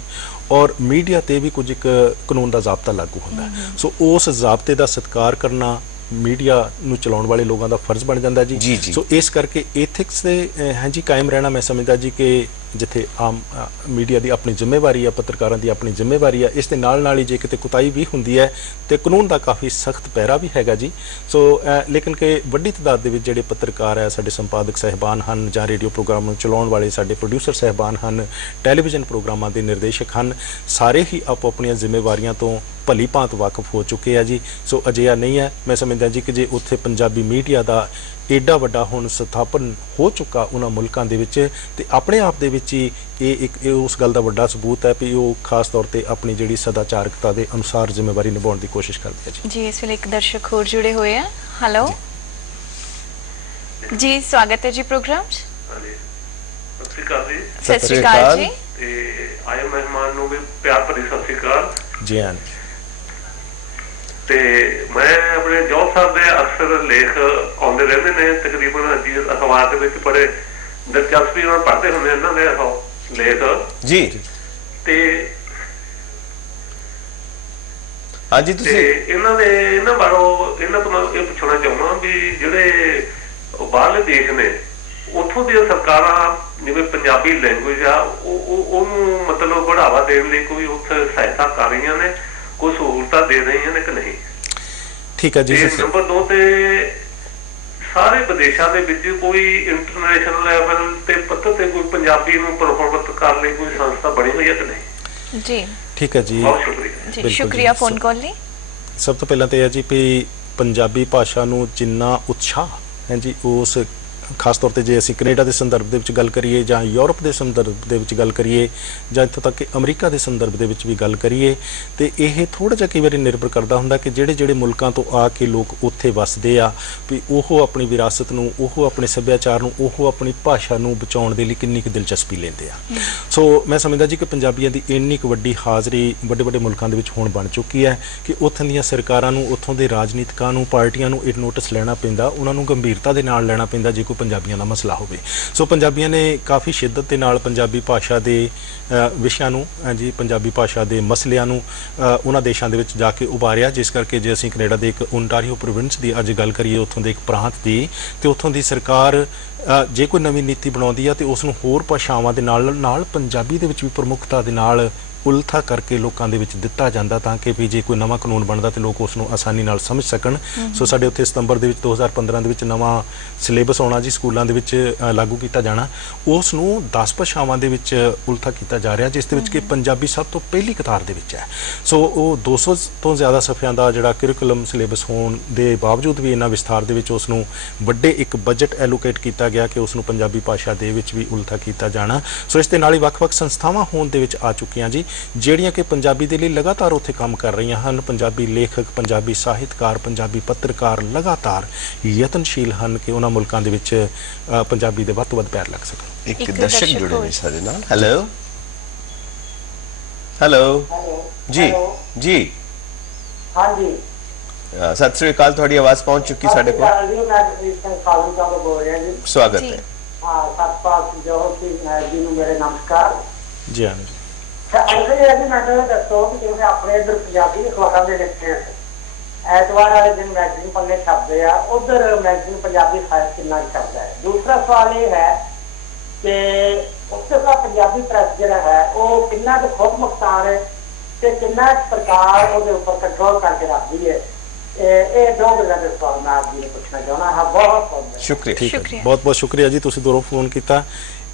ਔਰ ਮੀਡੀਆ ਤੇ ਵੀ ਕੁਝ ਇੱਕ ਕਾਨੂੰਨ ਦਾ ਜ਼ਾਬਤਾ ਲਾਗੂ ਹੁੰਦਾ ਹੈ। ਸੋ ਉਸ ਜ਼ਾਬਤੇ ਦਾ ਸਤਿਕਾਰ ਕਰਨਾ ਮੀਡੀਆ ਨੂੰ ਚਲਾਉਣ ਵਾਲੇ ਲੋਕਾਂ ਦਾ ਫਰਜ਼ ਬਣ ਜਾਂਦਾ ਜੀ। ਸੋ ਇਸ ਕਰਕੇ ਐਥਿਕਸ ਦੇ ਹਾਂਜੀ ਕਾਇਮ ਰਹਿਣਾ ਮੈਂ ਸਮਝਦਾ ਜੀ ਕਿ ਜਿੱਥੇ ਆਮ ਮੀਡੀਆ ਦੀ ਆਪਣੀ ਜ਼ਿੰਮੇਵਾਰੀ ਹੈ, ਪੱਤਰਕਾਰਾਂ ਦੀ ਆਪਣੀ ਜ਼ਿੰਮੇਵਾਰੀ ਹੈ, ਇਸ ਦੇ ਨਾਲ ਹੀ ਜੇ ਕਿਤੇ ਕੁਤਾਹੀ ਵੀ ਹੁੰਦੀ ਹੈ ਤੇ ਕਾਨੂੰਨ ਦਾ ਕਾਫੀ ਸਖਤ ਪਹਿਰਾ ਵੀ ਹੈਗਾ ਜੀ। ਸੋ ਲੇਕਿਨ ਕਿ ਵੱਡੀ ਤਾਦਾਦ ਦੇ ਵਿੱਚ ਜਿਹੜੇ ਪੱਤਰਕਾਰ ਹੈ, ਸਾਡੇ ਸੰਪਾਦਕ ਸਹਿਬਾਨ ਹਨ ਜਾਂ ਰੇਡੀਓ ਪ੍ਰੋਗਰਾਮ ਨੂੰ ਚਲਾਉਣ ਵਾਲੇ ਸਾਡੇ ਪ੍ਰੋਡਿਊਸਰ ਸਹਿਬਾਨ ਹਨ, ਟੈਲੀਵਿਜ਼ਨ ਪ੍ਰੋਗਰਾਮਾਂ ਦੇ ਨਿਰਦੇਸ਼ਕ ਹਨ, ਸਾਰੇ ਹੀ ਆਪੋ ਆਪਣੀਆਂ ਜ਼ਿੰਮੇਵਾਰੀਆਂ ਤੋਂ ਭਲੀ ਭਾਂਤ ਵਾਕਫ ਹੋ ਚੁੱਕੇ ਆ ਜੀ। ਸੋ ਅਜਿਹਾ ਨਹੀਂ ਹੈ, ਮੈਂ ਸਮਝਦਾ ਜੀ ਕਿ ਜੇ ਉੱਥੇ ਪੰਜਾਬੀ ਮੀਡੀਆ ਦਾ ਏਡਾ ਵੱਡਾ ਹੁਣ ਸਥਾਪਨ ਹੋ ਚੁੱਕਾ ਉਹਨਾਂ ਮੁਲਕਾਂ ਦੇ ਵਿੱਚ ਤੇ ਆਪਣੇ ਆਪ ਦੇ ਵਿੱਚ ਹੀ ਇਹ ਉਸ ਗੱਲ ਦਾ ਵੱਡਾ ਸਬੂਤ ਹੈ ਕਿ ਉਹ ਖਾਸ ਤੌਰ ਤੇ ਆਪਣੀ ਜਿਹੜੀ ਸਦਾਚਾਰਕਤਾ ਦੇ ਅਨੁਸਾਰ ਜ਼ਿੰਮੇਵਾਰੀ ਨਿਭਾਉਣ ਦੀ ਕੋਸ਼ਿਸ਼ ਕਰਦੇ ਆ ਜੀ। ਇਸ ਵੇਲੇ ਇੱਕ ਦਰਸ਼ਕ ਹੋਰ ਜੁੜੇ ਹੋਏ ਆ। ਹੈਲੋ ਜੀ, ਸਵਾਗਤ ਹੈ ਜੀ ਪ੍ਰੋਗਰਾਮ 'ਚ। ਸਤਿ ਸ਼੍ਰੀ ਅਕਾਲ ਜੀ। ਤੇ ਆਏ ਮਹਿਮਾਨ ਨੂੰ ਵੀ ਪਿਆਰ ਭਰੀ ਸਤਿ ਸ਼੍ਰੀ ਅਕਾਲ ਜੀ। ਹਾਂ ਤੇ ਮੈਂ ਆਪਣੇ ਜੋਬ ਸਾਹਿਬ ਦੇ ਅਕਸਰ ਲੇਖ ਆਉਂਦੇ ਰਹਿੰਦੇ ਨੇ, ਤਕਰੀਬਨ ਜੀ ਅਖਬਾਰ ਦੇ ਵਿੱਚ ਬੜੇ ਦਿਲਚਸਪੀ ਨਾਲ ਪੜ੍ਹਦੇ ਹੁੰਦੇ ਇਹਨਾਂ ਦੇ ਲੇਖ ਜੀ। ਤੇ ਹਾਂਜੀ ਤੁਸੀਂ ਇਹਨਾਂ ਬਾਰੇ ਇਹਨਾਂ ਤੋਂ ਮੈਂ ਇਹ ਪੁੱਛਣਾ ਚਾਹੁੰਦਾ ਵੀ ਜਿਹੜੇ ਬਾਹਰਲੇ ਦੇਸ਼ ਨੇ ਉੱਥੋਂ ਦੀਆਂ ਸਰਕਾਰਾਂ ਜਿਵੇਂ ਪੰਜਾਬੀ ਲੈਂਗੁਏਜ ਆ ਉਹਨੂੰ ਮਤਲਬ ਬੜਾਵਾ ਦੇਣ ਲਈ ਕੋਈ ਉੱਥੇ ਸਹਾਇਤਾ ਕਰ ਰਹੀਆਂ ਨੇ, ਕੋਈ ਸਹੂਲਤਾਂ ਦੇ ਰਹੀਆਂ ਨੇ ਕਿ ਨਹੀਂ? ਠੀਕ ਹੈ ਜੀ। ਨੰਬਰ 2 ਤੇ ਸਾਰੇ ਵਿਦੇਸ਼ਾਂ ਦੇ ਵਿੱਚ ਕੋਈ ਇੰਟਰਨੈਸ਼ਨਲ ਲੈਵਲ ਤੇ ਪੱਧਰ ਤੇ ਕੋਈ ਪੰਜਾਬੀ ਨੂੰ ਪ੍ਰਫੁੱਲਤ ਕਰਨ ਲਈ ਕੋਈ ਸੰਸਥਾ ਬਣੀ ਹੋਈ ਹੈ ਕਿ ਨਹੀਂ? ਜੀ ਠੀਕ ਹੈ ਜੀ, ਬਹੁਤ ਸ਼ੁਕਰੀਆ ਜੀ। ਸ਼ੁਕਰੀਆ ਫੋਨ ਕਾਲ ਲਈ। ਸਭ ਤੋਂ ਪਹਿਲਾਂ ਤਾਂ ਇਹ ਹੈ ਜੀ ਵੀ ਪੰਜਾਬੀ ਭਾਸ਼ਾ ਨੂੰ ਜਿੰਨਾ ਉਤਸ਼ਾਹ ਹੈ ਜੀ ਉਸ ਖਾਸ ਤੌਰ ਤੇ ਜੇ ਅਸੀਂ ਕੈਨੇਡਾ ਦੇ ਸੰਦਰਭ ਦੇ ਵਿੱਚ ਗੱਲ ਕਰੀਏ ਜਾਂ ਯੂਰਪ ਦੇ ਸੰਦਰਭ ਦੇ ਵਿੱਚ ਗੱਲ ਕਰੀਏ ਜਾਂ ਇੱਥੋਂ ਤੱਕ ਕਿ ਅਮਰੀਕਾ ਦੇ ਸੰਦਰਭ ਦੇ ਵਿੱਚ ਵੀ ਗੱਲ ਕਰੀਏ ਤੇ ਇਹ ਥੋੜਾ ਜਿਹਾ ਕਈ ਵਾਰੀ ਨਿਰਭਰ ਕਰਦਾ ਹੁੰਦਾ ਕਿ ਜਿਹੜੇ ਮੁਲਕਾਂ ਤੋਂ ਆ ਕੇ ਲੋਕ ਉੱਥੇ ਵੱਸਦੇ ਆ ਵੀ ਉਹ ਆਪਣੀ ਵਿਰਾਸਤ ਨੂੰ, ਉਹ ਆਪਣੇ ਸੱਭਿਆਚਾਰ ਨੂੰ, ਉਹ ਆਪਣੀ ਭਾਸ਼ਾ ਨੂੰ ਬਚਾਉਣ ਦੇ ਲਈ ਕਿੰਨੀ ਕੁ ਦਿਲਚਸਪੀ ਲੈਂਦੇ ਆ। ਸੋ ਮੈਂ ਸਮਝਦਾ ਜੀ ਕਿ ਪੰਜਾਬੀਆਂ ਦੀ ਇੰਨੀ ਕੁ ਵੱਡੀ ਹਾਜ਼ਰੀ ਵੱਡੇ ਮੁਲਕਾਂ ਦੇ ਵਿੱਚ ਹੁਣ ਬਣ ਚੁੱਕੀ ਹੈ ਕਿ ਉੱਥੋਂ ਦੀਆਂ ਸਰਕਾਰਾਂ ਨੂੰ, ਉੱਥੋਂ ਦੇ ਰਾਜਨੀਤਿਕਾਂ ਨੂੰ, ਪਾਰਟੀਆਂ ਨੂੰ ਇਹ ਨੋਟਿਸ ਲੈਣਾ ਪੈਂਦਾ, ਉਹਨਾਂ ਨੂੰ ਗੰਭੀਰਤਾ ਦੇ ਨਾਲ ਲੈਣਾ ਪੈਂਦਾ ਜੇ कोई पंजाबियों का मसला होवे। सो पंजाबियों ने काफ़ी शिद्दत के नाल पंजाबी भाषा के विषयां नूं जी पंजाबी भाषा के मसलिਆਂ ਨੂੰ ਉਹਨਾਂ ਦੇਸ਼ਾਂ ਦੇ ਵਿੱਚ ਜਾ ਕੇ ਉਭਾਰਿਆ, ਜਿਸ ਕਰਕੇ ਜੇ ਅਸੀਂ ਕੈਨੇਡਾ ਦੇ ਇੱਕ ਓਨਟਾਰੀਓ ਪ੍ਰੋਵਿੰਸ ਦੀ ਅੱਜ ਗੱਲ ਕਰੀਏ ਉੱਥੋਂ ਦੇ ਇੱਕ ਪ੍ਰਾਂਤ ਦੀ, ਤੇ ਉੱਥੋਂ ਦੀ ਸਰਕਾਰ ਜੇ ਕੋਈ ਨਵੀਂ ਨੀਤੀ ਬਣਾਉਂਦੀ ਆ ਤੇ ਉਸ ਨੂੰ ਹੋਰ ਭਾਸ਼ਾਵਾਂ ਦੇ ਨਾਲ ਨਾਲ ਪੰਜਾਬੀ ਦੇ ਵਿੱਚ ਵੀ ਪ੍ਰਮੁੱਖਤਾ ਦੇ ਨਾਲ ਉਲਥਾ ਕਰਕੇ ਲੋਕਾਂ ਦੇ ਵਿੱਚ ਦਿੱਤਾ ਜਾਂਦਾ, ਤਾਂ ਕਿ ਵੀ ਜੇ ਕੋਈ ਨਵਾਂ ਕਾਨੂੰਨ ਬਣਦਾ ਤੇ ਲੋਕ ਉਸ ਨੂੰ ਆਸਾਨੀ ਨਾਲ ਸਮਝ ਸਕਣ। ਸੋ ਸਾਡੇ ਉੱਥੇ ਸਤੰਬਰ ਦੇ ਵਿੱਚ 2015 ਦੇ ਵਿੱਚ ਨਵਾਂ ਸਿਲੇਬਸ ਆਉਣਾ ਜੀ, ਸਕੂਲਾਂ ਦੇ ਵਿੱਚ ਲਾਗੂ ਕੀਤਾ ਜਾਣਾ, ਉਸ ਨੂੰ 10 ਭਾਸ਼ਾਵਾਂ ਦੇ ਵਿੱਚ ਉਲਥਾ ਕੀਤਾ ਜਾ ਰਿਹਾ, ਜਿਸ ਦੇ ਵਿੱਚ ਕਿ ਪੰਜਾਬੀ ਸਭ ਤੋਂ ਪਹਿਲੀ ਕਤਾਰ ਦੇ ਵਿੱਚ ਹੈ। ਸੋ ਉਹ 200 ਤੋਂ ਜ਼ਿਆਦਾ ਸਫ਼ਿਆਂ ਦਾ ਜਿਹੜਾ ਕਰਿਕੂਲਮ ਸਿਲੇਬਸ ਹੋਣ ਦੇ ਬਾਵਜੂਦ ਵੀ ਇਹਨਾਂ ਵਿਸਥਾਰ ਦੇ ਵਿੱਚ ਉਸ ਨੂੰ ਵੱਡੇ ਇੱਕ ਬਜਟ ਐਲੋਕੇਟ ਕੀਤਾ ਗਿਆ ਕਿ ਉਸ ਨੂੰ ਪੰਜਾਬੀ ਭਾਸ਼ਾ ਦੇ ਵਿੱਚ ਵੀ ਉਲਥਾ ਕੀਤਾ ਜਾਣਾ। ਸੋ ਇਸ ਦੇ ਨਾਲ ਹੀ ਵੱਖ-ਵੱਖ ਸੰਸਥਾਵਾਂ ਹੋਣ ਦੇ ਵਿੱਚ ਆ ਚੁੱਕੀਆਂ ਜੀ, ਜਿਹੜੀਆਂ ਕਿ ਪੰਜਾਬੀ ਦੇ ਲਈ ਲਗਾਤਾਰ ਉੱਥੇ ਕੰਮ ਕਰ ਰਹੀਆਂ ਹਨ। ਪੰਜਾਬੀ ਲੇਖਕ, ਪੰਜਾਬੀ ਸਾਹਿਤਕਾਰ, ਪੰਜਾਬੀ ਪੱਤਰਕਾਰ ਲਗਾਤਾਰ ਯਤਨਸ਼ੀਲ ਹਨ ਕਿ ਉਹਨਾਂ ਮੁਲਕਾਂ ਦੇ ਵਿੱਚ ਪੰਜਾਬੀ ਦੇ ਵੱਧ ਤੋਂ ਵੱਧ ਪੈਰ ਲੱਗ ਸਕਣ। ਇੱਕ ਦਰਸ਼ਕ ਜੁੜੇ ਨੇ ਸਾਡੇ ਨਾਲ। ਹੈਲੋ ਹੈਲੋ ਜੀ ਜੀ ਹਾਂਜੀ ਸਤਿ ਸ੍ਰੀ ਅਕਾਲ, ਤੁਹਾਡੀ ਆਵਾਜ਼ ਪਹੁੰਚ ਚੁੱਕੀ ਸਾਡੇ ਕੋਲ। ਸਵਾਗਤ ਹੈ। ਹਾਂ ਸਤਪਾਲ ਜੋ ਜੀ ਨੂੰ ਮੇਰੇ ਨਮਸਕਾਰ ਜੀ ਹਾਂ ਜੀ। ਮੈਨੂੰ ਦੱਸੋ ਕਿ ਜਿਵੇਂ ਆਪਣੇ ਇੱਧਰ ਪੰਜਾਬੀ ਅਖਬਾਰਾਂ ਦੇ ਵਿੱਚ ਐਤਵਾਰ ਵਾਲੇ ਦਿਨ ਮੈਗਜ਼ੀਨ ਪੰਨੇ ਛਪਦੇ ਆ, ਉਧਰ ਮੈਗਜ਼ੀਨ ਪੰਜਾਬੀ ਸਾਹਿਤ ਕਿੰਨਾ ਛਪਦਾ ਹੈ? ਦੂਸਰਾ ਸਵਾਲ ਇਹ ਹੈ ਕਿ ਉੱਥੇ ਦਾ ਪੰਜਾਬੀ ਪ੍ਰੈਸ ਜਿਹੜਾ ਹੈ ਉਹ ਕਿੰਨਾ ਕੁ ਖੁਦ ਮੁਖਤਾਰ ਹੈ ਤੇ ਕਿੰਨਾ ਸਰਕਾਰ ਉਹਦੇ ਉੱਪਰ ਕੰਟਰੋਲ ਕਰਕੇ ਰੱਖਦੀ ਹੈ? ਇਹ ਦੋ ਗੱਲਾਂ ਦੇ ਸਵਾਲ ਮੈਂ ਆਪ ਜੀ ਨੂੰ ਪੁੱਛਣਾ ਚਾਹੁੰਦਾ ਹਾਂ। ਬਹੁਤ ਬਹੁਤ ਸ਼ੁਕਰੀਆ, ਬਹੁਤ ਬਹੁਤ ਸ਼ੁਕਰੀਆ ਜੀ, ਤੁਸੀਂ ਦੂਰੋਂ ਫੋਨ ਕੀਤਾ।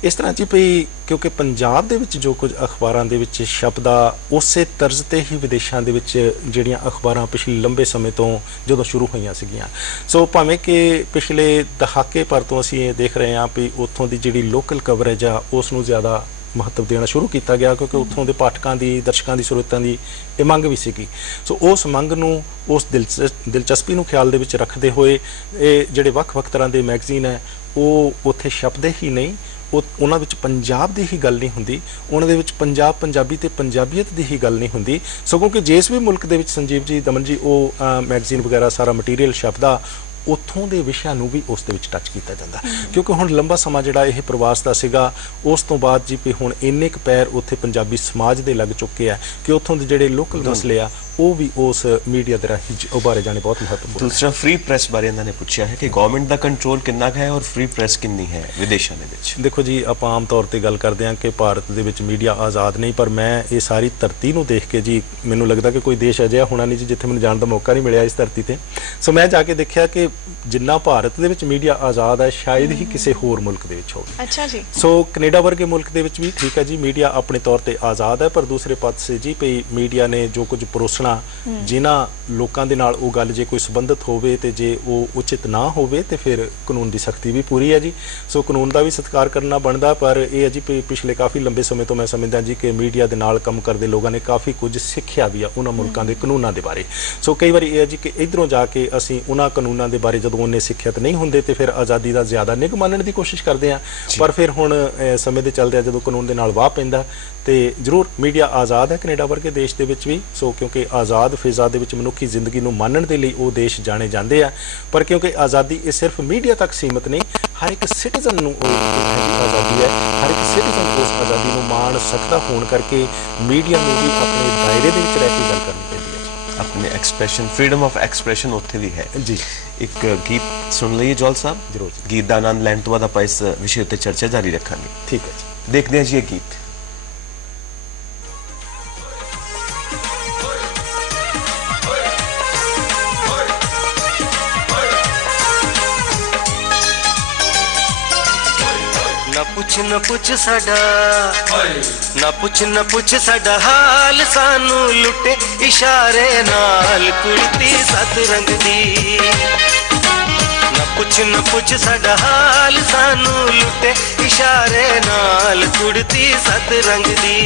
ਇਸ ਤਰ੍ਹਾਂ ਜੀ ਭਈ ਕਿਉਂਕਿ ਪੰਜਾਬ ਦੇ ਵਿੱਚ ਜੋ ਕੁਝ ਅਖਬਾਰਾਂ ਦੇ ਵਿੱਚ ਛਪਦਾ ਉਸੇ ਤਰਜ਼ ਤੇ ਹੀ ਵਿਦੇਸ਼ਾਂ ਦੇ ਵਿੱਚ ਜਿਹੜੀਆਂ ਅਖਬਾਰਾਂ ਪਿਛਲੇ ਲੰਬੇ ਸਮੇਂ ਤੋਂ ਜਦੋਂ ਸ਼ੁਰੂ ਹੋਈਆਂ ਸੀਗੀਆਂ, ਸੋ ਭਾਵੇਂ ਕਿ ਪਿਛਲੇ ਦਹਾਕੇ ਭਰ ਤੋਂ ਅਸੀਂ ਇਹ ਦੇਖ ਰਹੇ ਹਾਂ ਵੀ ਉੱਥੋਂ ਦੀ ਜਿਹੜੀ ਲੋਕਲ ਕਵਰੇਜ ਆ ਉਸ ਨੂੰ ਜ਼ਿਆਦਾ ਮਹੱਤਵ ਦੇਣਾ ਸ਼ੁਰੂ ਕੀਤਾ ਗਿਆ, ਕਿਉਂਕਿ ਉੱਥੋਂ ਦੇ ਪਾਠਕਾਂ ਦੀ, ਦਰਸ਼ਕਾਂ ਦੀ ਜ਼ਰੂਰਤਾਂ ਦੀ ਇਹ ਮੰਗ ਵੀ ਸੀਗੀ। ਸੋ ਉਸ ਮੰਗ ਨੂੰ, ਉਸ ਦਿਲਚਸਪੀ ਨੂੰ ਖਿਆਲ ਦੇ ਵਿੱਚ ਰੱਖਦੇ ਹੋਏ ਇਹ ਜਿਹੜੇ ਵੱਖ-ਵੱਖ ਤਰ੍ਹਾਂ ਦੇ ਮੈਗਜ਼ੀਨ ਹੈ ਉਹ ਉੱਥੇ ਛਪਦੇ ਹੀ ਨਹੀਂ। ਉਹਨਾਂ ਵਿੱਚ ਪੰਜਾਬ ਦੀ ਹੀ ਗੱਲ ਨਹੀਂ ਹੁੰਦੀ, ਉਹਨਾਂ ਦੇ ਵਿੱਚ ਪੰਜਾਬੀ ਤੇ ਪੰਜਾਬੀਅਤ ਦੀ ਹੀ ਗੱਲ ਨਹੀਂ ਹੁੰਦੀ, ਸਗੋਂ ਕਿ ਜਿਸ ਵੀ ਮੁਲਕ ਦੇ ਵਿੱਚ ਸੰਜੀਵ ਜੀ, ਦਮਨ ਜੀ, ਉਹ ਮੈਗਜ਼ੀਨ ਵਗੈਰਾ ਸਾਰਾ ਮਟੀਰੀਅਲ ਛਪਦਾ, ਉੱਥੋਂ ਦੇ ਵਿਸ਼ਿਆਂ ਨੂੰ ਵੀ ਉਸ ਦੇ ਵਿੱਚ ਟੱਚ ਕੀਤਾ ਜਾਂਦਾ। ਕਿਉਂਕਿ ਹੁਣ ਲੰਬਾ ਸਮਾਂ ਜਿਹੜਾ ਇਹ ਪ੍ਰਵਾਸ ਦਾ ਸੀਗਾ, ਉਸ ਤੋਂ ਬਾਅਦ ਜੀ ਵੀ ਹੁਣ ਇੰਨੇ ਕੁ ਪੈਰ ਉੱਥੇ ਪੰਜਾਬੀ ਸਮਾਜ ਦੇ ਲੱਗ ਚੁੱਕੇ ਆ ਕਿ ਉੱਥੋਂ ਦੇ ਜਿਹੜੇ ਲੋਕਲ ਮਸਲੇ ਆ ਉਹ ਵੀ ਉਸ ਮੀਡੀਆ ਦੇ ਰਾਹੀਂ ਉਭਾਰੇ ਜਾਣੇ ਬਹੁਤ ਮਹੱਤਵਪੂਰਨ। ਦੂਸਰਾ ਫ੍ਰੀ ਪ੍ਰੈਸ ਬਾਰੇ ਇਹਨਾਂ ਨੇ ਪੁੱਛਿਆ ਹੈ ਕਿ ਗਵਰਨਮੈਂਟ ਦਾ ਕੰਟਰੋਲ ਕਿੰਨਾ ਹੈ ਔਰ ਫ੍ਰੀ ਪ੍ਰੈਸ ਕਿੰਨੀ ਹੈ ਵਿਦੇਸ਼ਾਂ ਦੇ ਵਿੱਚ? ਦੇਖੋ ਜੀ, ਆਪਾਂ ਆਮ ਤੌਰ ਤੇ ਗੱਲ ਕਰਦੇ ਹਾਂ ਕਿ ਭਾਰਤ ਦੇ ਵਿੱਚ ਮੀਡੀਆ ਆਜ਼ਾਦ ਨਹੀਂ, ਪਰ ਮੈਂ ਇਹ ਸਾਰੀ ਧਰਤੀ ਨੂੰ ਦੇਖ ਕੇ ਜੀ ਮੈਨੂੰ ਲੱਗਦਾ ਕਿ ਕੋਈ ਦੇਸ਼ ਅਜਿਹਾ ਹੋਣਾ ਨਹੀਂ ਜੀ ਜਿੱਥੇ ਮੈਨੂੰ ਜਾਣ ਦਾ ਮੌਕਾ ਨਹੀਂ ਮਿਲਿਆ ਇਸ ਧਰਤੀ ਤੇ। ਸੋ ਮੈਂ ਜਾ ਕੇ ਦੇਖਿਆ ਕਿ ਜਿੰਨਾ ਭਾਰਤ ਦੇ ਵਿੱਚ ਮੀਡੀਆ ਆਜ਼ਾਦ ਹੈ ਸ਼ਾਇਦ ਹੀ ਕਿਸੇ ਹੋਰ ਮੁਲਕ ਦੇ ਵਿੱਚ ਹੋਵੇ। ਅੱਛਾ ਜੀ। ਸੋ ਕੈਨੇਡਾ ਵਰਗੇ ਮੁਲਕ ਦੇ ਵਿੱਚ ਵੀ ਠੀਕ ਹੈ ਜੀ, ਮੀਡੀਆ ਆਪਣੇ ਤੌਰ ਤੇ ਆਜ਼ਾਦ ਹੈ, ਪਰ ਦੂਸਰੇ ਪਾਸੇ ਜੀ ਭਈ ਮੀਡੀਆ ਨੇ ਜੋ ਕੁਝ ਪਰੋਸਣਾ, ਜਿਨ੍ਹਾਂ ਲੋਕਾਂ ਦੇ ਨਾਲ ਉਹ ਗੱਲ ਜੇ ਕੋਈ ਸੰਬੰਧਿਤ ਹੋਵੇ ਤੇ ਜੇ ਉਹ ਉਚਿਤ ਨਾ ਹੋਵੇ ਤੇ ਫਿਰ ਕਾਨੂੰਨ ਦੀ ਸਖਤੀ ਵੀ ਪੂਰੀ ਹੈ ਜੀ। ਸੋ ਕਾਨੂੰਨ ਦਾ ਵੀ ਸਤਿਕਾਰ ਕਰਨਾ ਬਣਦਾ, ਪਰ ਇਹ ਹੈ ਜੀ ਪਿਛਲੇ ਕਾਫੀ ਲੰਬੇ ਸਮੇਂ ਤੋਂ ਮੈਂ ਸਮਝਦਾ ਜੀ ਕਿ ਮੀਡੀਆ ਦੇ ਨਾਲ ਕੰਮ ਕਰਦੇ ਲੋਕਾਂ ਨੇ ਕਾਫੀ ਕੁਝ ਸਿੱਖਿਆ ਵੀ ਆ ਉਹਨਾਂ ਮੁਲਕਾਂ ਦੇ ਕਾਨੂੰਨਾਂ ਦੇ ਬਾਰੇ। ਸੋ ਕਈ ਵਾਰੀ ਇਹ ਹੈ ਜੀ ਕਿ ਇੱਧਰੋਂ ਜਾ ਕੇ ਅਸੀਂ ਉਹਨਾਂ ਕਾਨੂੰਨਾਂ ਦੇ ਬਾਰੇ ਜਦੋਂ ਉਹਨੇ ਸਿੱਖਿਅਤ ਨਹੀਂ ਹੁੰਦੇ ਤੇ ਫਿਰ ਆਜ਼ਾਦੀ ਦਾ ਜ਼ਿਆਦਾ ਨਿੱਘ ਮੰਨਣ ਦੀ ਕੋਸ਼ਿਸ਼ ਕਰਦੇ ਹਾਂ, ਪਰ ਫਿਰ ਹੁਣ ਸਮੇਂ ਦੇ ਚੱਲਦਿਆਂ ਜਦੋਂ ਕਾਨੂੰਨ ਦੇ ਨਾਲ ਵਾਹ ਪੈਂਦਾ ਤੇ ਜ਼ਰੂਰ ਮੀਡੀਆ ਆਜ਼ਾਦ ਹੈ ਕੈਨੇਡਾ ਵਰਗੇ ਦੇਸ਼ ਦੇ ਵਿੱਚ ਵੀ। ਸੋ ਕਿਉਂਕਿ ਆਜ਼ਾਦ ਫਿਜ਼ਾ ਦੇ ਵਿੱਚ ਮਨੁੱਖੀ ਜ਼ਿੰਦਗੀ ਨੂੰ ਮਾਨਣ ਦੇ ਲਈ ਉਹ ਦੇਸ਼ ਜਾਣੇ ਜਾਂਦੇ ਆ, ਪਰ ਕਿਉਂਕਿ ਆਜ਼ਾਦੀ ਇਹ ਸਿਰਫ ਮੀਡੀਆ ਤੱਕ ਸੀਮਿਤ ਨਹੀਂ, ਹਰ ਇੱਕ ਸਿਟੀਜ਼ਨ ਨੂੰ ਉਹ ਆਜ਼ਾਦੀ ਹੈ, ਹਰ ਇੱਕ ਸਿਟੀਜ਼ਨ ਉਸ ਆਜ਼ਾਦੀ ਨੂੰ ਮਾਣ ਸਕਦਾ ਹੋਣ ਕਰਕੇ ਮੀਡੀਆ ਨੂੰ ਵੀ ਆਪਣੇ ਦਾਇਰੇ ਦੇ ਵਿੱਚ ਰਹਿ ਕੇ ਗੱਲ ਕਰਨੀ ਪੈਂਦੀ ਹੈ। ਆਪਣੇ ਐਕਸਪ੍ਰੈਸ਼ਨ, ਫਰੀडम ਆਫ ਐਕਸਪ੍ਰੈਸ਼ਨ ਉੱਥੇ ਵੀ ਹੈ ਜੀ। ਇੱਕ ਗੀਤ ਸੁਣ ਲਈਏ ਜੋਲ ਸਾਹਿਬ? ਜ਼ਰੂਰ। ਗੀਤ ਦਾ ਆਨੰਦ ਲੈਣ ਤੋਂ ਬਾਅਦ ਆਪਾਂ ਇਸ ਵਿਸ਼ੇ ਉੱਤੇ ਚਰਚਾ ਜਾਰੀ ਰੱਖਾਂਗੇ। ਠੀਕ ਹੈ ਜੀ, ਦੇਖਦੇ ਹਾਂ ਜੀ ਇਹ ਗੀਤ। ना पुछ साडा ना पुछ साडा हाल, सानू लुटे इशारे नाल कुड़ती सत रंग दी। ना पुछ साडा हाल, सानू लुटे इशारे नाल कुड़ती सत रंग दी।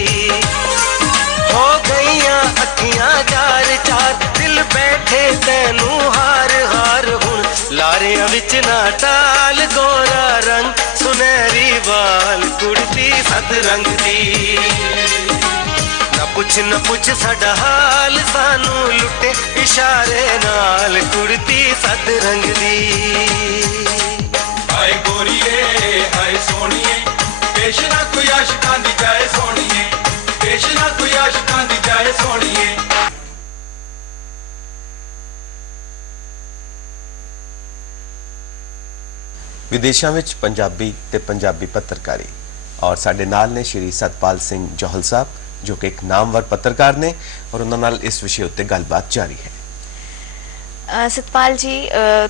हो गईयां अखियां चार चार, दिल बैठे तैनू हार हार हुण, लारियां विच ना टाल गोरा रंग सुनहरी बाल कुड़ती सत रंग दी। ना पुछ साडा हाल, सानू लुटे इशारे नाल कुड़ती सत रंग दी। हाय गोरीए हाय सोनिए पेश ना कोई आशिकां दी जाए सोनिए पेश ना कोई आशिकां दी जाए सोनिए। ਵਿਦੇਸ਼ਾਂ ਵਿੱਚ ਪੰਜਾਬੀ ਤੇ ਪੰਜਾਬੀ ਪੱਤਰਕਾਰੀ ਔਰ ਸਾਡੇ ਨਾਲ ਨੇ ਸ਼੍ਰੀ ਸਤਪਾਲ ਸਿੰਘ ਜੋਹਲ ਸਾਹਿਬ ਜੋ ਕਿ ਇੱਕ ਨਾਮਵਰ ਪੱਤਰਕਾਰ ਨੇ ਔਰ ਉਹਨਾਂ ਨਾਲ ਇਸ ਵਿਸ਼ੇ ਉੱਤੇ ਗੱਲਬਾਤ ਜਾਰੀ ਹੈ। ਸਤਪਾਲ ਜੀ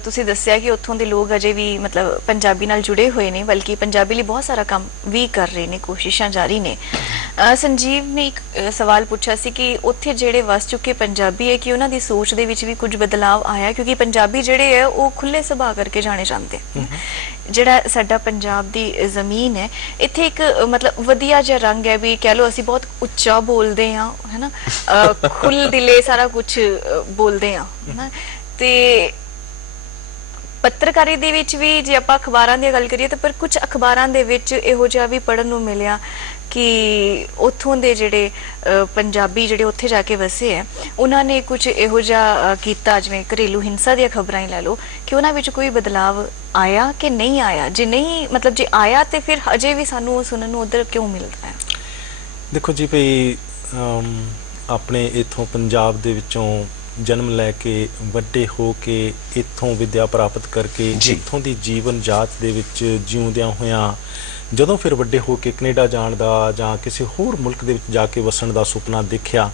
ਤੁਸੀਂ ਦੱਸਿਆ ਕਿ ਉੱਥੋਂ ਦੇ ਲੋਕ ਅਜੇ ਵੀ ਮਤਲਬ ਪੰਜਾਬੀ ਨਾਲ ਜੁੜੇ ਹੋਏ ਨੇ ਬਲਕਿ ਪੰਜਾਬੀ ਲਈ ਬਹੁਤ ਸਾਰਾ ਕੰਮ ਵੀ ਕਰ ਰਹੇ ਨੇ ਕੋਸ਼ਿਸ਼ਾਂ ਜਾਰੀ ਨੇ। ਸੰਜੀਵ ਨੇ ਇੱਕ ਸਵਾਲ ਪੁੱਛਿਆ ਸੀ ਕਿ ਉੱਥੇ ਜਿਹੜੇ ਵਸ ਚੁੱਕੇ ਪੰਜਾਬੀ ਹੈ ਕਿ ਉਹਨਾਂ ਦੀ ਸੋਚ ਦੇ ਵਿੱਚ ਵੀ ਕੁਝ ਬਦਲਾਵ ਆਇਆ ਕਿਉਂਕਿ ਪੰਜਾਬੀ ਜਿਹੜੇ ਹੈ ਉਹ ਖੁੱਲੇ ਸੁਭਾਅ ਕਰਕੇ ਜਾਣੇ ਜਾਂਦੇ ਜਿਹੜਾ ਸਾਡਾ ਪੰਜਾਬ ਦੀ ਜ਼ਮੀਨ ਹੈ ਇੱਥੇ ਇੱਕ ਮਤਲਬ ਵਧੀਆ ਜਿਹਾ ਰੰਗ ਹੈ ਵੀ ਕਹਿ ਲਓ ਅਸੀਂ ਬਹੁਤ ਉੱਚਾ ਬੋਲਦੇ ਹਾਂ ਹੈ ਨਾ ਖੁੱਲ ਦਿਲੇ ਸਾਰਾ ਕੁਝ ਬੋਲਦੇ ਹਾਂ ਹੈ ਨਾ ਤੇ ਪੱਤਰਕਾਰੀ ਦੇ ਵਿੱਚ ਵੀ ਜੇ ਆਪਾਂ ਅਖਬਾਰਾਂ ਦੀ ਗੱਲ ਕਰੀਏ ਤਾਂ ਪਰ ਕੁਝ ਅਖਬਾਰਾਂ ਦੇ ਵਿੱਚ ਇਹੋ ਜਿਹਾ ਵੀ ਪੜਨ ਨੂੰ ਮਿਲਿਆ ਕਿ ਉੱਥੋਂ ਦੇ ਜਿਹੜੇ ਪੰਜਾਬੀ ਜਿਹੜੇ ਉੱਥੇ ਜਾ ਕੇ ਵਸੇ ਹੈ ਉਹਨਾਂ ਨੇ ਕੁਝ ਇਹੋ ਜਿਹਾ ਕੀਤਾ ਜਿਵੇਂ ਘਰੇਲੂ ਹਿੰਸਾ ਦੀਆਂ ਖਬਰਾਂ ਹੀ ਲੈ ਲਓ ਕਿ ਉਹਨਾਂ ਵਿੱਚ ਕੋਈ ਬਦਲਾਵ ਆਇਆ ਕਿ ਨਹੀਂ ਆਇਆ ਜੇ ਨਹੀਂ ਮਤਲਬ ਜੇ ਆਇਆ ਤੇ ਫਿਰ ਅਜੇ ਵੀ ਸਾਨੂੰ ਸੁਣਨ ਨੂੰ ਉਧਰ ਕਿਉਂ ਮਿਲਦਾ ਹੈ। ਦੇਖੋ ਜੀ ਭਈ ਆਪਣੇ ਇਥੋਂ ਪੰਜਾਬ ਦੇ ਵਿੱਚੋਂ ਜਨਮ ਲੈ ਕੇ ਵੱਡੇ ਹੋ ਕੇ ਇੱਥੋਂ ਵਿਦਿਆ ਪ੍ਰਾਪਤ ਕਰਕੇ ਇੱਥੋਂ ਦੀ ਜੀਵਨ ਜਾਚ ਦੇ ਵਿੱਚ ਜਿਉਂਦਿਆਂ ਹੋਇਆਂ ਜਦੋਂ ਫਿਰ ਵੱਡੇ ਹੋ ਕੇ ਕੈਨੇਡਾ ਜਾਣ ਦਾ ਜਾਂ ਕਿਸੇ ਹੋਰ ਮੁਲਕ ਦੇ ਵਿੱਚ ਜਾ ਕੇ ਵਸਣ ਦਾ ਸੁਪਨਾ ਦੇਖਿਆ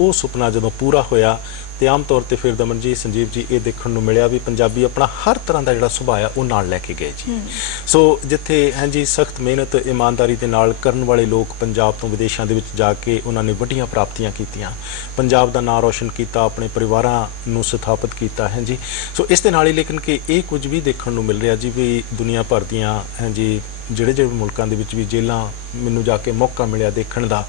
ਉਹ ਸੁਪਨਾ ਜਦੋਂ ਪੂਰਾ ਹੋਇਆ ਤੇ ਆਮ ਤੌਰ ਤੇ ਫਿਰ ਦਮਨ ਜੀ ਸੰਜੀਵ ਜੀ ਇਹ ਦੇਖਣ ਨੂੰ ਮਿਲਿਆ ਵੀ ਪੰਜਾਬੀ ਆਪਣਾ ਹਰ ਤਰ੍ਹਾਂ ਦਾ ਜਿਹੜਾ ਸੁਭਾਅ ਆ ਉਹ ਨਾਲ ਲੈ ਕੇ ਗਏ ਜੀ। ਸੋ ਜਿੱਥੇ ਹਾਂਜੀ ਸਖਤ ਮਿਹਨਤ ਇਮਾਨਦਾਰੀ ਦੇ ਨਾਲ ਕਰਨ ਵਾਲੇ ਲੋਕ ਪੰਜਾਬ ਤੋਂ ਵਿਦੇਸ਼ਾਂ ਦੇ ਵਿੱਚ ਜਾ ਕੇ ਉਹਨਾਂ ਨੇ ਵੱਡੀਆਂ ਪ੍ਰਾਪਤੀਆਂ ਕੀਤੀਆਂ ਪੰਜਾਬ ਦਾ ਨਾਂ ਰੋਸ਼ਨ ਕੀਤਾ ਆਪਣੇ ਪਰਿਵਾਰਾਂ ਨੂੰ ਸਥਾਪਿਤ ਕੀਤਾ ਹੈ ਜੀ। ਸੋ ਇਸ ਦੇ ਨਾਲ ਹੀ ਲੇਕਿਨ ਕਿ ਇਹ ਕੁਝ ਵੀ ਦੇਖਣ ਨੂੰ ਮਿਲ ਰਿਹਾ ਜੀ ਵੀ ਦੁਨੀਆ ਭਰ ਦੀਆਂ ਹਾਂਜੀ ਜਿਹੜੇ ਮੁਲਕਾਂ ਦੇ ਵਿੱਚ ਵੀ ਜੇਲਾਂ ਮੈਨੂੰ ਜਾ ਕੇ ਮੌਕਾ ਮਿਲਿਆ ਦੇਖਣ ਦਾ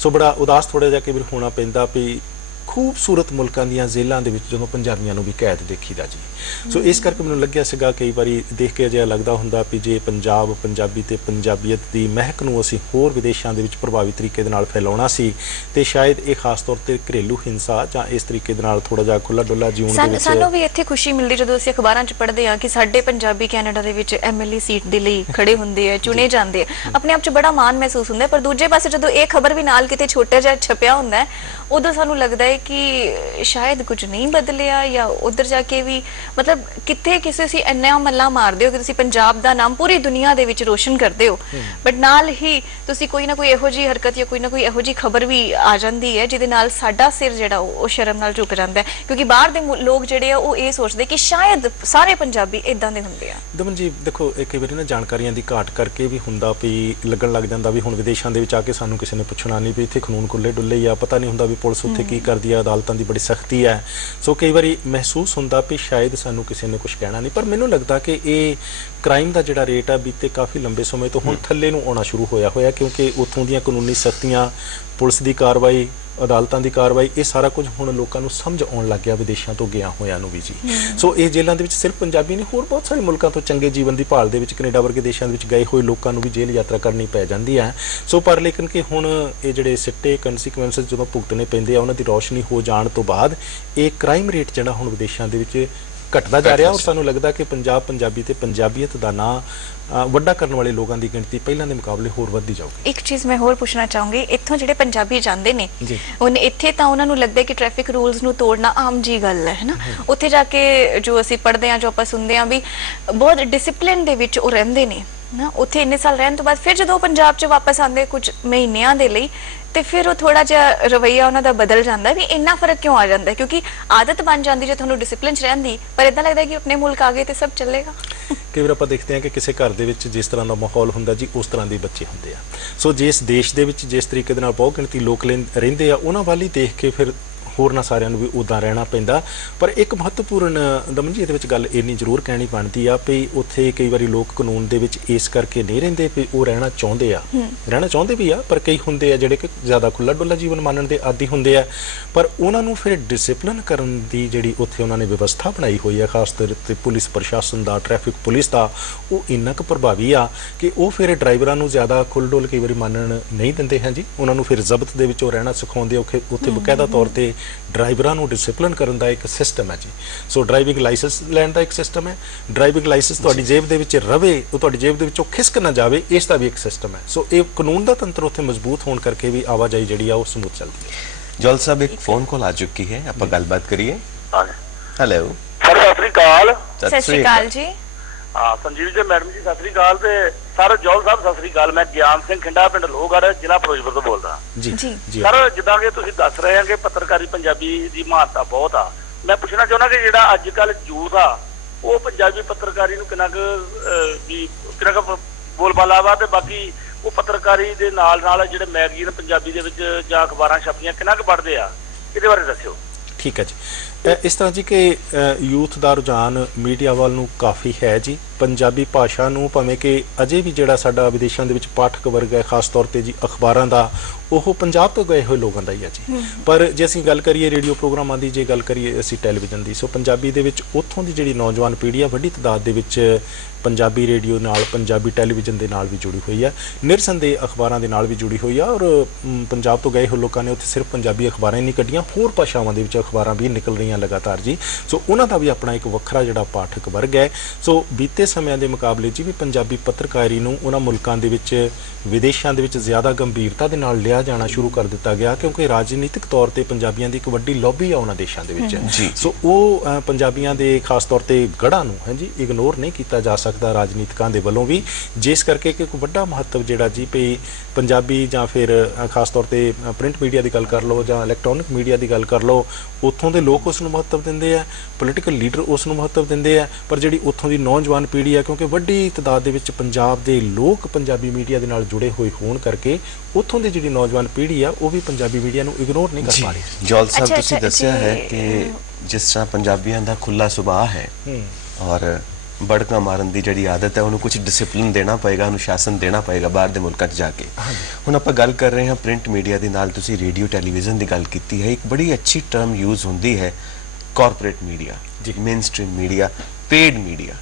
ਸੋ ਬੜਾ ਉਦਾਸ ਥੋੜਾ ਜਿਹਾ ਕਿ ਵੀ ਹੋਣਾ ਪੈਂਦਾ ਵੀ ਖੂਬਸੂਰਤ ਮੁਲਕਾਂ ਦੀਆਂ ਜੇਲਾਂ ਦੇ ਵਿੱਚ ਜਦੋਂ ਪੰਜਾਬੀਆਂ ਨੂੰ ਵੀ ਕੈਦ ਦੇਖੀਦਾ ਜੀ। ਸੋ ਇਸ ਕਰਕੇ ਮੈਨੂੰ ਲੱਗਿਆ ਸੀਗਾ ਕਈ ਵਾਰੀ ਦੇਖ ਕੇ ਅਜਿਹਾ ਲੱਗਦਾ ਹੁੰਦਾ ਵੀ ਜੇ ਪੰਜਾਬ ਪੰਜਾਬੀ ਤੇ ਪੰਜਾਬੀਅਤ ਦੀ ਮਹਿਕ ਨੂੰ ਅਸੀਂ ਹੋਰ ਵਿਦੇਸ਼ਾਂ ਦੇ ਵਿੱਚ ਪ੍ਰਭਾਵੀ ਤਰੀਕੇ ਦੇ ਨਾਲ ਫੈਲਾਉਣਾ ਸੀ ਤੇ ਸ਼ਾਇਦ ਇਹ ਖਾਸ ਤੌਰ ਤੇ ਘਰੇਲੂ ਹਿੰਸਾ ਜਾਂ ਇਸ ਤਰੀਕੇ ਦੇ ਨਾਲ ਥੋੜਾ ਜਿਹਾ ਖੁੱਲਾ ਡੁੱਲਾ ਜੀਵਨ ਦੇ ਵਿੱਚ ਸਾਨੂੰ ਵੀ ਇੱਥੇ ਖੁਸ਼ੀ ਮਿਲਦੀ ਜਦੋਂ ਅਸੀਂ ਅਖਬਾਰਾਂ 'ਚ ਪੜ੍ਹਦੇ ਹਾਂ ਕਿ ਸਾਡੇ ਪੰਜਾਬੀ ਕੈਨੇਡਾ ਦੇ ਵਿੱਚ ਐਮਐਲਏ ਸੀਟ ਦੇ ਲਈ ਖੜੇ ਹੁੰਦੇ ਆ ਚੁਣੇ ਜਾਂਦੇ ਆ ਆਪਣੇ ਆਪ 'ਚ ਬੜਾ ਮਾਣ ਮਹਿਸੂਸ ਹੁੰਦਾ ਪਰ ਦੂਜੇ ਪਾਸੇ ਜਦੋਂ ਇਹ ਖਬਰ ਵੀ ਨਾਲ ਕਿਤੇ ਛੋਟਾ ਜਿਹਾ ਛਪਿਆ ਹੁੰਦਾ ਉਦੋਂ ਸਾਨੂੰ ਲੱਗਦਾ ਹੈ ਕਿ ਸ਼ਾਇਦ ਕੁਝ ਨਹੀਂ ਬਦਲਿਆ ਜਾਂ ਉਧਰ ਜਾ ਕੇ ਵੀ ਮਤਲਬ ਕਿੱਥੇ ਕਿਸੇ ਸੀ ਇੰਨਾ ਮੱਲਾ ਮਾਰਦੇ ਹੋ ਕਿ ਤੁਸੀਂ ਪੰਜਾਬ ਦਾ ਨਾਮ ਪੂਰੀ ਦੁਨੀਆ ਦੇ ਵਿੱਚ ਰੋਸ਼ਨ ਕਰਦੇ ਹੋ ਬਟ ਨਾਲ ਹੀ ਤੁਸੀਂ ਕੋਈ ਨਾ ਕੋਈ ਇਹੋ ਜਿਹੀ ਹਰਕਤ ਜਾਂ ਕੋਈ ਨਾ ਕੋਈ ਇਹੋ ਜਿਹੀ ਖਬਰ ਵੀ ਆ ਜਾਂਦੀ ਹੈ ਜਿਹਦੇ ਨਾਲ ਸਾਡਾ ਸਿਰ ਜਿਹੜਾ ਉਹ ਸ਼ਰਮ ਨਾਲ ਝੁਕ ਜਾਂਦਾ ਹੈ ਕਿਉਂਕਿ ਬਾਹਰ ਦੇ ਲੋਕ ਜਿਹੜੇ ਆ ਉਹ ਇਹ ਸੋਚਦੇ ਕਿ ਸ਼ਾਇਦ ਸਾਰੇ ਪੰਜਾਬੀ ਇਦਾਂ ਦੇ ਹੁੰਦੇ ਆ। ਦਮਨ ਜੀ ਦੇਖੋ ਕਈ ਵਾਰੀ ਨਾ ਜਾਣਕਾਰੀਆਂ ਦੀ ਘਾਟ ਕਰਕੇ ਵੀ ਹੁੰਦਾ ਵੀ ਲੱਗਣ ਲੱਗ ਜਾਂਦਾ ਵੀ ਹੁਣ ਵਿਦੇਸ਼ਾਂ ਦੇ ਵਿੱਚ ਆ ਕੇ ਸਾਨੂੰ ਕਿਸੇ ਨੇ ਪੁੱਛਣਾ ਨਹੀਂ ਵੀ ਇੱਥੇ ਕਾਨੂੰਨ ਖੁੱਲੇ ਡੁੱਲੇ ਹੀ ਆ ਪਤਾ ਨਹੀਂ ਹੁੰਦਾ ਵੀ ਪੁਲਿਸ ਉੱਥੇ ਕੀ ਕਰਦੀ ਆ ਅਦਾਲਤਾਂ ਦੀ ਬੜੀ ਸਖਤੀ ਹੈ। ਸੋ ਕਈ ਵਾਰੀ ਮਹਿਸੂਸ ਹੁੰਦਾ ਵੀ ਸ਼ਾਇਦ ਸਾਨੂੰ ਕਿਸੇ ਨੇ ਕੁਝ ਕਹਿਣਾ ਨਹੀਂ ਪਰ ਮੈਨੂੰ ਲੱਗਦਾ ਕਿ ਇਹ ਕ੍ਰਾਈਮ ਦਾ ਜਿਹੜਾ ਰੇਟ ਆ ਬੀਤੇ ਕਾਫੀ ਲੰਬੇ ਸਮੇਂ ਤੋਂ ਹੁਣ ਥੱਲੇ ਨੂੰ ਆਉਣਾ ਸ਼ੁਰੂ ਹੋਇਆ ਕਿਉਂਕਿ ਉੱਥੋਂ ਦੀਆਂ ਕਾਨੂੰਨੀ ਸਖਤੀਆਂ ਪੁਲਿਸ ਦੀ ਕਾਰਵਾਈ ਅਦਾਲਤਾਂ ਦੀ ਕਾਰਵਾਈ ਇਹ ਸਾਰਾ ਕੁਝ ਹੁਣ ਲੋਕਾਂ ਨੂੰ ਸਮਝ ਆਉਣ ਲੱਗ ਗਿਆ ਵਿਦੇਸ਼ਾਂ ਤੋਂ ਗਿਆ ਹੋਇਆਂ ਨੂੰ ਵੀ ਜੀ। ਸੋ ਇਹ ਜੇਲ੍ਹਾਂ ਦੇ ਵਿੱਚ ਸਿਰਫ ਪੰਜਾਬੀ ਨਹੀਂ ਹੋਰ ਬਹੁਤ ਸਾਰੇ ਮੁਲਕਾਂ ਤੋਂ ਚੰਗੇ ਜੀਵਨ ਦੀ ਭਾਲ ਦੇ ਵਿੱਚ ਕੈਨੇਡਾ ਵਰਗੇ ਦੇਸ਼ਾਂ ਦੇ ਵਿੱਚ ਗਏ ਹੋਏ ਲੋਕਾਂ ਨੂੰ ਵੀ ਜੇਲ੍ਹ ਯਾਤਰਾ ਕਰਨੀ ਪੈ ਜਾਂਦੀ ਹੈ। ਸੋ ਪਰ ਲੇਕਿਨ ਕਿ ਹੁਣ ਇਹ ਜਿਹੜੇ ਸਿੱਟੇ ਕੰਸੀਕੁਐਂਸਸ ਜਦੋਂ ਭੁਗਤਣੇ ਪੈਂਦੇ ਆ ਉਹਨਾਂ ਦੀ ਰੌਸ਼ਨੀ ਹੋ ਜਾਣ ਤੋਂ ਬਾਅਦ ਇਹ ਕ੍ਰਾਈਮ ਰੇਟ ਜਿਹੜਾ ਹੁਣ ਵਿਦੇਸ਼ਾਂ ਦੇ ਵਿੱਚ ਘਟਦਾ ਜਾ ਰਿਹਾ ਔਰ ਸਾਨੂੰ ਲੱਗਦਾ ਕਿ ਪੰਜਾਬ ਪੰਜਾਬੀ ਤੇ ਪੰਜਾਬੀਅਤ ਦਾ ਨਾਂ ਵੱਡਾ ਕਰਨ ਵਾਲੇ ਲੋਕਾਂ ਦੀ ਗਿਣਤੀ ਪਹਿਲਾਂ ਦੇ ਮੁਕਾਬਲੇ ਹੋਰ ਵੱਧਦੀ ਜਾਊਗੀ। ਇੱਕ ਚੀਜ਼ ਮੈਂ ਹੋਰ ਪੁੱਛਣਾ ਚਾਹੂੰਗੀ ਇੱਥੋਂ ਜਿਹੜੇ ਪੰਜਾਬੀ ਜਾਂਦੇ ਨੇ ਹੁਣ ਇੱਥੇ ਤਾਂ ਉਹਨਾਂ ਨੂੰ ਲੱਗਦਾ ਕਿ ਟ੍ਰੈਫਿਕ ਰੂਲਸ ਨੂੰ ਤੋੜਨਾ ਆਮ ਜੀ ਗੱਲ ਹੈ ਨਾ ਉੱਥੇ ਜਾ ਕੇ ਜੋ ਅਸੀਂ ਪੜ੍ਹਦੇ ਹਾਂ ਜੋ ਆਪਾਂ ਸੁਣਦੇ ਹਾਂ ਵੀ ਬਹੁਤ ਡਿਸਿਪਲਿਨ ਦੇ ਵਿੱਚ ਉਹ ਰਹਿੰਦੇ ਨੇ ਨਾ ਉੱਥੇ ਇੰਨੇ ਸਾਲ ਰਹਿਣ ਤੋਂ ਬਾਅਦ ਫਿਰ ਜਦੋਂ ਪੰਜਾਬ 'ਚ ਵਾਪਸ ਆਉਂਦੇ ਕੁਝ ਮਹੀਨਿਆਂ ਦੇ ਲਈ ਤੇ ਫਿਰ ਉਹ ਥੋੜਾ ਜਿਹਾ ਰਵੱਈਆ ਉਹਨਾਂ ਦਾ ਬਦਲ ਜਾਂਦਾ ਵੀ ਇੰਨਾ ਫਰਕ ਕਿਉਂ ਆ ਜਾਂਦਾ ਕਿਉਂਕਿ ਆਦਤ ਬਣ ਜਾਂਦੀ ਜੇ ਤੁਹਾਨੂੰ ਡਿਸਿਪਲਿਨ 'ਚ ਰਹਿਣ ਦੀ ਪਰ ਇਦਾਂ ਲੱਗਦਾ ਕਿ ਆਪਣੇ ਮੁਲਕ ਆ ਗਏ ਤੇ ਸਭ ਚੱਲੇਗਾ। ਕਈ ਵਾਰ ਆਪਾਂ ਦੇਖਦੇ ਹਾਂ ਕਿ ਕਿਸੇ ਘਰ ਦੇ ਵਿੱਚ ਜਿਸ ਤਰ੍ਹਾਂ ਦਾ ਮਾਹੌਲ ਹੁੰਦਾ ਜੀ ਉਸ ਤਰ੍ਹਾਂ ਦੇ ਬੱਚੇ ਹੁੰਦੇ ਆ। ਸੋ ਜਿਸ ਦੇਸ਼ ਦੇ ਵਿੱਚ ਜਿਸ ਤਰੀਕੇ ਦੇ ਨਾਲ ਬਹੁਤ ਗਿਣਤੀ ਲੋਕ ਰਹਿੰਦੇ ਆ ਉਹਨਾਂ ਵੱਲ ਹੀ ਦੇਖ ਕੇ ਫਿਰ ਹੋਰਨਾਂ ਸਾਰਿਆਂ ਨੂੰ ਵੀ ਉੱਦਾਂ ਰਹਿਣਾ ਪੈਂਦਾ। ਪਰ ਇੱਕ ਮਹੱਤਵਪੂਰਨ ਦਮਨ ਜੀ ਇਹਦੇ ਵਿੱਚ ਗੱਲ ਇੰਨੀ ਜ਼ਰੂਰ ਕਹਿਣੀ ਬਣਦੀ ਆ ਵੀ ਉੱਥੇ ਕਈ ਵਾਰੀ ਲੋਕ ਕਾਨੂੰਨ ਦੇ ਵਿੱਚ ਇਸ ਕਰਕੇ ਨਹੀਂ ਰਹਿੰਦੇ ਵੀ ਉਹ ਰਹਿਣਾ ਚਾਹੁੰਦੇ ਵੀ ਆ ਪਰ ਕਈ ਹੁੰਦੇ ਆ ਜਿਹੜੇ ਕਿ ਜ਼ਿਆਦਾ ਖੁੱਲਾ ਡੁੱਲਾ ਜੀਵਨ ਮੰਨਣ ਦੇ ਆਦੀ ਹੁੰਦੇ ਆ ਪਰ ਉਹਨਾਂ ਨੂੰ ਫਿਰ ਡਿਸਿਪਲਿਨ ਕਰਨ ਦੀ ਜਿਹੜੀ ਉੱਥੇ ਉਹਨਾਂ ਨੇ ਵਿਵਸਥਾ ਬਣਾਈ ਹੋਈ ਆ ਖਾਸ ਤੌਰ ਤੇ ਪੁਲਿਸ ਪ੍ਰਸ਼ਾਸਨ ਦਾ ਟ੍ਰੈਫਿਕ ਪੁਲਿਸ ਦਾ ਉਹ ਇੰਨਾ ਕੁ ਪ੍ਰਭਾਵੀ ਆ ਕਿ ਉਹ ਫਿਰ ਡਰਾਈਵਰਾਂ ਨੂੰ ਜ਼ਿਆਦਾ ਖੁੱਲ੍ਹ ਡੁੱਲ ਕਈ ਵਾਰੀ ਮੰਨਣ ਨਹੀਂ ਦਿੰਦੇ ਹਨ ਜੀ ਉਹਨਾਂ ਨੂੰ ਫਿਰ ਜ਼ਬਤ ਦੇ ਵਿੱਚ ਉਹ ਰਹਿਣਾ ਸਿਖਾਉਂਦੇ ਉੱਥੇ ਬਕਾਇਦਾ ਤੌਰ ਤੇ ਡਰਾਈਵਰਾਂ ਨੂੰ ਡਿਸਪਲਿਨ ਕਰਨ ਦਾ ਇੱਕ ਸਿਸਟਮ ਹੈ ਜੀ। ਸੋ ਡਰਾਈਵਿੰਗ ਲਾਇਸੈਂਸ ਲੈਣ ਦਾ ਇੱਕ ਸਿਸਟਮ ਹੈ, ਡਰਾਈਵਿੰਗ ਲਾਇਸੈਂਸ ਤੁਹਾਡੀ ਜੇਬ ਦੇ ਵਿੱਚ ਰਵੇ, ਉਹ ਤੁਹਾਡੀ ਜੇਬ ਦੇ ਵਿੱਚੋਂ ਖਿਸਕ ਨਾ ਜਾਵੇ, ਇਸ ਦਾ ਵੀ ਇੱਕ ਸਿਸਟਮ ਹੈ। ਸੋ ਇਹ ਕਾਨੂੰਨ ਦਾ ਤੰਤਰ ਉੱਥੇ ਮਜ਼ਬੂਤ ਹੋਣ ਕਰਕੇ ਵੀ ਆਵਾਜਾਈ ਜਿਹੜੀ ਆ ਉਹ ਸਮੂਥ ਚੱਲਦੀ ਹੈ। ਜੋਲ ਸਾਹਿਬ ਇੱਕ ਫੋਨ ਕਾਲ ਆ ਚੁੱਕੀ ਹੈ, ਆਪਾਂ ਗੱਲਬਾਤ ਕਰੀਏ। ਹੈਲੋ ਸਰ, ਸਤਿ ਸ੍ਰੀ ਅਕਾਲ। ਸਤਿ ਸ਼੍ਰੀ ਅਕਾਲ ਜੀ। ਹਾਂ, ਸੰਜੀਵ ਜੀ, ਮੈਡਮ ਜੀ, ਸਤਿ ਸ੍ਰੀ ਅਕਾਲ। ਤੇ ਸਰ ਜੋਲ ਸਾਹਿਬ ਸਤਿ ਸ੍ਰੀ ਅਕਾਲ। ਮੈਂ ਗਿਆਨ ਸਿੰਘ ਖਿੰਡਾ, ਪਿੰਡ ਲੋਹਗੜ੍ਹ, ਜ਼ਿਲ੍ਹਾ ਫਿਰੋਜ਼ਪੁਰ ਤੋਂ ਬੋਲਦਾ ਜੀ ਜੀ। ਸਰ, ਜਿੱਦਾਂ ਕਿ ਤੁਸੀਂ ਦੱਸ ਰਹੇ ਆ ਕਿ ਪੱਤਰਕਾਰੀ ਪੰਜਾਬੀ ਦੀ ਮਹੱਤਤਾ ਬਹੁਤ ਆ, ਮੈਂ ਪੁੱਛਣਾ ਚਾਹੁੰਦਾ ਕਿ ਜਿਹੜਾ ਅੱਜ ਕੱਲ੍ਹ ਯੂਥ ਆ ਉਹ ਪੰਜਾਬੀ ਪੱਤਰਕਾਰੀ ਨੂੰ ਕਿੰਨਾ ਕੁ ਬੋਲਬਾਲਾ ਵਾ, ਤੇ ਬਾਕੀ ਉਹ ਪੱਤਰਕਾਰੀ ਦੇ ਨਾਲ ਨਾਲ ਜਿਹੜੇ ਮੈਗਜ਼ੀਨ ਪੰਜਾਬੀ ਦੇ ਵਿੱਚ ਜਾਂ ਅਖਬਾਰਾਂ ਛਪਦੀਆਂ ਕਿੰਨਾ ਕੁ ਪੜ੍ਹਦੇ ਆ, ਇਹਦੇ ਬਾਰੇ ਦੱਸਿਓ। ਠੀਕ ਹੈ ਜੀ। ਇਸ ਤਰ੍ਹਾਂ ਜੀ ਕਿ ਯੂਥ ਦਾ ਰੁਝਾਨ ਮੀਡੀਆ ਵੱਲ ਨੂੰ ਕਾਫੀ ਹੈ ਜੀ। ਪੰਜਾਬੀ ਭਾਸ਼ਾ ਨੂੰ ਭਾਵੇਂ ਕਿ ਅਜੇ ਵੀ ਜਿਹੜਾ ਸਾਡਾ ਵਿਦੇਸ਼ਾਂ ਦੇ ਵਿੱਚ ਪਾਠਕ ਵਰਗ ਹੈ, ਖਾਸ ਤੌਰ ਤੇ ਜੀ ਅਖਬਾਰਾਂ ਦਾ, ਉਹ ਪੰਜਾਬ ਤੋਂ ਗਏ ਹੋਏ ਲੋਕਾਂ ਦਾ ਹੀ ਹੈ ਜੀ। ਪਰ ਜੇ ਅਸੀਂ ਗੱਲ ਕਰੀਏ ਰੇਡੀਓ ਪ੍ਰੋਗਰਾਮਾਂ ਦੀ, ਜੇ ਗੱਲ ਕਰੀਏ ਅਸੀਂ ਟੈਲੀਵਿਜ਼ਨ ਦੀ, ਸੋ ਪੰਜਾਬੀ ਦੇ ਵਿੱਚ ਉੱਥੋਂ ਦੀ ਜਿਹੜੀ ਨੌਜਵਾਨ ਪੀੜ੍ਹੀ ਆ ਵੱਡੀ ਤਾਦਾਦ ਦੇ ਵਿੱਚ ਪੰਜਾਬੀ ਰੇਡੀਓ ਨਾਲ, ਪੰਜਾਬੀ ਟੈਲੀਵਿਜ਼ਨ ਦੇ ਨਾਲ ਵੀ ਜੁੜੀ ਹੋਈ ਆ, ਨਿਰਸੰਦੇਹ ਅਖਬਾਰਾਂ ਦੇ ਨਾਲ ਵੀ ਜੁੜੀ ਹੋਈ ਆ। ਔਰ ਪੰਜਾਬ ਤੋਂ ਗਏ ਹੋਏ ਲੋਕਾਂ ਨੇ ਉੱਥੇ ਸਿਰਫ ਪੰਜਾਬੀ ਅਖਬਾਰਾਂ ਹੀ ਨਹੀਂ ਕੱਢੀਆਂ, ਹੋਰ ਭਾਸ਼ਾਵਾਂ ਦੇ ਵਿੱਚ ਅਖਬਾਰਾਂ ਵੀ ਨਿਕਲ ਰਹੀਆਂ ਲਗਾਤਾਰ ਜੀ। ਸੋ ਉਹਨਾਂ ਦਾ ਵੀ ਆਪਣਾ ਇੱਕ ਵੱਖਰਾ ਜਿਹੜਾ ਪਾਠਕ ਵਰਗ ਹੈ। ਸੋ ਬੀਤੇ ਸਮਿਆਂ ਦੇ ਮੁਕਾਬਲੇ 'ਚ ਵੀ ਪੰਜਾਬੀ ਪੱਤਰਕਾਰੀ ਨੂੰ ਉਹਨਾਂ ਮੁਲਕਾਂ ਦੇ ਵਿੱਚ, ਵਿਦੇਸ਼ਾਂ ਦੇ ਵਿੱਚ ਜ਼ਿਆਦਾ ਗੰਭੀਰਤਾ ਦੇ ਨਾਲ ਲਿਆ ਜਾਣਾ ਸ਼ੁਰੂ ਕਰ ਦਿੱਤਾ ਗਿਆ, ਕਿਉਂਕਿ ਰਾਜਨੀਤਿਕ ਤੌਰ ਤੇ ਪੰਜਾਬੀਆਂ ਦੀ ਇੱਕ ਵੱਡੀ ਲੌਬੀ ਆ ਉਹਨਾਂ ਦੇਸ਼ਾਂ ਦੇ ਵਿੱਚ। ਸੋ ਉਹ ਪੰਜਾਬੀਆਂ ਦੇ ਖਾਸ ਤੌਰ ਤੇ ਗੜ੍ਹਾਂ ਨੂੰ ਹਾਂਜੀ ਇਗਨੋਰ ਨਹੀਂ ਕੀਤਾ ਜਾ ਸਕਦਾ ਰਾਜਨੀਤਿਕਾਂ ਦੇ ਵੱਲੋਂ ਵੀ, ਜਿਸ ਕਰਕੇ ਕਿ ਇੱਕ ਵੱਡਾ ਮਹੱਤਵ ਜਿਹੜਾ ਜੀ ਭਈ ਪੰਜਾਬੀ ਜਾਂ ਫਿਰ ਖਾਸ ਤੌਰ ਤੇ ਪ੍ਰਿੰਟ ਮੀਡੀਆ ਦੀ ਗੱਲ ਕਰ ਲਓ ਜਾਂ ਇਲੈਕਟ੍ਰੋਨਿਕ ਮੀਡੀਆ ਦੀ ਗੱਲ ਕਰ ਲਓ, ਉੱਥੋਂ ਦੇ ਲੋਕ ਉਸ ਨੂੰ ਮਹੱਤਵ ਦਿੰਦੇ ਆ, ਪੋਲੀਟੀਕਲ ਲੀਡਰ ਉਸ ਨੂੰ ਮਹੱਤਵ ਦਿੰਦੇ ਆ, ਪਰ ਜਿਹੜੀ ਉੱਥੋਂ ਦੀ ਨੌਜਵਾਨ ਪੀੜ੍ਹੀ ਆ, ਕਿਉਂਕਿ ਵੱਡੀ ਤਾਦਾਦ ਦੇ ਵਿੱਚ ਪੰਜਾਬ ਦੇ ਲੋਕ ਪੰਜਾਬੀ ਮੀਡੀਆ ਦੇ ਨਾਲ ਜੁੜੇ ਹੋਏ ਹੋਣ ਕਰਕੇ ਉੱਥੋਂ ਦੀ ਜਿਹੜੀ ਨੌਜਵਾਨ ਪੀੜ੍ਹੀ ਆ ਉਹ ਵੀ ਪੰਜਾਬੀ ਮੀਡੀਆ ਨੂੰ ਇਗਨੋਰ ਨਹੀਂ ਕਰ ਪਾ ਰਹੀ। ਜੋਲ ਸਾਹਿਬ ਤੁਸੀਂ ਦੱਸਿਆ ਹੈ ਕਿ ਜਿਸ ਤਰ੍ਹਾਂ ਪੰਜਾਬੀਆਂ ਦਾ ਖੁੱਲਾ ਸੁਭਾਅ ਹੈ ਔਰ ਬੜਕਾ ਮਾਰਨ ਦੀ ਜਿਹੜੀ ਆਦਤ ਹੈ, ਉਹਨੂੰ ਕੁਝ ਡਿਸਪਲਿਨ ਦੇਣਾ ਪਏਗਾ, ਅਨੁਸ਼ਾਸਨ ਦੇਣਾ ਪਏਗਾ ਬਾਹਰ ਦੇ ਮੁਲਕਾਂ 'ਚ ਜਾ ਕੇ। ਹੁਣ ਆਪਾਂ ਗੱਲ ਕਰ ਰਹੇ ਹਾਂ ਪ੍ਰਿੰਟ ਮੀਡੀਆ ਦੀ, ਨਾਲ ਤੁਸੀਂ ਰੇਡੀਓ ਟੈਲੀਵਿਜ਼ਨ ਦੀ ਗੱਲ ਕੀਤੀ ਹੈ। ਇੱਕ ਬੜੀ ਅੱਛੀ ਟਰਮ ਯੂਜ਼ ਹੁੰਦੀ ਹੈ corporate media, main stream media, paid media,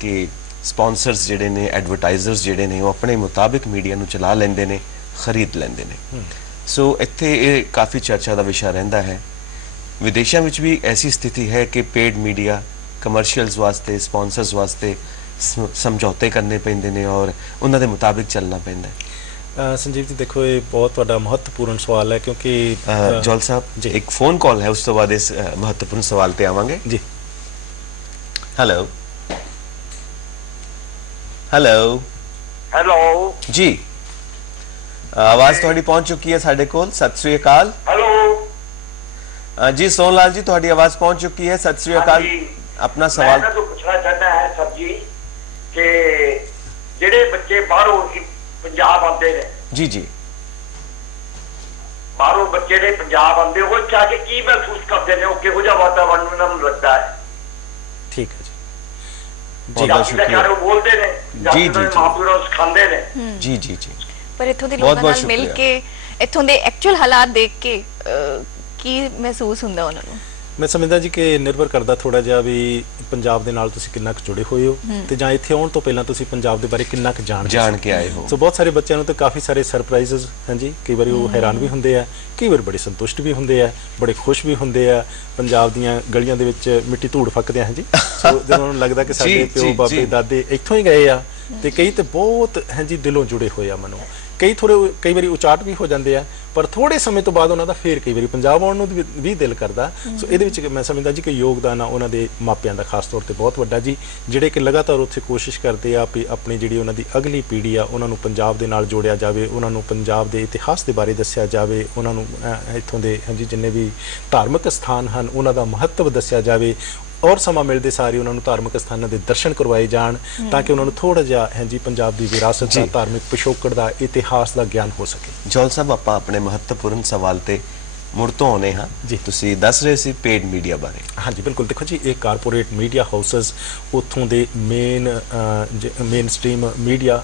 ਕਿ ਸਪਾਂਸਰਸ ਜਿਹੜੇ ਨੇ, ਐਡਵਰਟਾਈਜ਼ਰਸ ਜਿਹੜੇ ਨੇ, ਉਹ ਆਪਣੇ ਮੁਤਾਬਿਕ ਮੀਡੀਆ ਨੂੰ ਚਲਾ ਲੈਂਦੇ ਨੇ, ਖਰੀਦ ਲੈਂਦੇ ਨੇ। ਸੋ ਇੱਥੇ ਇਹ ਕਾਫੀ ਚਰਚਾ ਦਾ ਵਿਸ਼ਾ ਰਹਿੰਦਾ ਹੈ। ਵਿਦੇਸ਼ਾਂ ਵਿੱਚ ਵੀ ਐਸੀ ਸਥਿਤੀ ਹੈ ਕਿ ਪੇਡ ਮੀਡੀਆ ਕਮਰਸ਼ੀਅਲਸ ਵਾਸਤੇ, ਸਪਾਂਸਰਸ ਵਾਸਤੇ ਸਮਝੌਤੇ ਕਰਨੇ ਪੈਂਦੇ ਨੇ ਔਰ ਉਹਨਾਂ ਦੇ ਮੁਤਾਬਿਕ ਚੱਲਣਾ ਪੈਂਦਾ ਹੈ। ਸੰਜੀਵ ਜੀ ਦੇਖੋ, ਇਹ ਬਹੁਤ ਤੁਹਾਡਾ ਮਹੱਤਵਪੂਰਨ ਸਵਾਲ ਹੈ, ਕਿਉਂਕਿ ਜੋਲ ਸਾਹਿਬ ਇੱਕ ਫੋਨ ਕਾਲ ਹੈ, ਉਸ ਤੋਂ ਬਾਅਦ ਇਸ ਮਹੱਤਵਪੂਰਨ ਸਵਾਲ ਤੇ ਆਵਾਂਗੇ ਜੀ। ਹੈਲੋ ਹੈਲੋ ਹੈਲੋ ਜੀ, ਆਵਾਜ਼ ਤੁਹਾਡੀ ਪਹੁੰਚ ਚੁੱਕੀ ਹੈ ਸਾਡੇ ਕੋਲ। ਸਤਿ ਸ੍ਰੀ ਅਕਾਲ। ਹੈਲੋ ਜੀ ਸੋਨ ਲਾਲ ਜੀ, ਤੁਹਾਡੀ ਆਵਾਜ਼ ਪਹੁੰਚ ਚੁੱਕੀ ਹੈ। ਸਤਿ ਸ੍ਰੀ ਅਕਾਲ। अपना सवाल मैं तो पूछना चाहता है सर जी कि जेडे बच्चे बाहरों पंजाब आते हैं जी जी, बाहरों बच्चे ने पंजाब आते वो चाहे की महसूस करते हैं, किहो जिहा वातावरण उन्हें लगता है? ठीक है जी, बहुत शुक्रिया। बोलते हैं जी जी, माँ-पिओ सिखाते हैं जी जी जी, पर इत्थों दे लोकां नाल मिल के, इत्थों दे एक्चुअल हालात देख के की महसूस हुंदा उन्हां नूं? मैं समझदा जी कि निर्भर करदा थोड़ा जिहा भी पंजाब दे नाल तुसीं किन्ना क जुड़े होए हो ते जां इत्थे आउण तो पहिलां तुसीं पंजाब दे बारे किन्ना क जाण के आए हो। सो बहुत सारे बच्चों नूं तो काफ़ी सारे सरप्राइजेस हाँ जी, कई बार वो हैरान भी हुंदे आ, कई बार बड़े संतुष्ट भी हुंदे आ, बड़े खुश भी हुंदे आ। पंजाब दीआं गलियां दे विच मिट्टी धूड़ फकदे आ हाँ जी, सो जदों उन्हां नूं लगदा कि साडे प्यो बाबे दादे इत्थों ही गए आ, ते कई तो बहुत हाँ जी दिलों जुड़े होए आ मनो। कई बारी उचाट भी हो जाते हैं, पर थोड़े समय तो बाद उन्होंने फिर कई बार पंजाब आने भी दिल करता। सो ये मैं समझदा जी कि योगदान आ उन्होंने मापियां दा खास तौर पर बहुत वड्डा जी, जिहड़े कि लगातार उत्थे कोशिश करते हैं भी अपनी जिहड़ी उन्हां दी अगली पीढ़ी आ उन्होंने पंजाब दे नाल जोड़िया जाए, उन्होंने पंजाब के इतिहास के बारे दस्सिया जाए, उन्होंने इत्थों दे हाँ जी जिन्ने भी धार्मिक स्थान हैं उन्हां दा महत्व दस्सिया जाए और समा मिलते सारे उन्होंने धार्मिक स्थानों के दर्शन करवाए जान, ताकि उन्होंने थोड़ा जिहा हाँ जी पंजाब की विरासत का, धार्मिक पिछोकड़ का, इतिहास का ज्ञान हो सके। जॉल साहब आपां अपने महत्वपूर्ण सवाल ते मुड़ तो आने हाँ जी, तुसीं दस रहे सी पेड मीडिया बारे। हाँ जी बिल्कुल, देखो जी एक कारपोरेट मीडिया हाउसेस उत्थों दे मेन स्ट्रीम मीडिया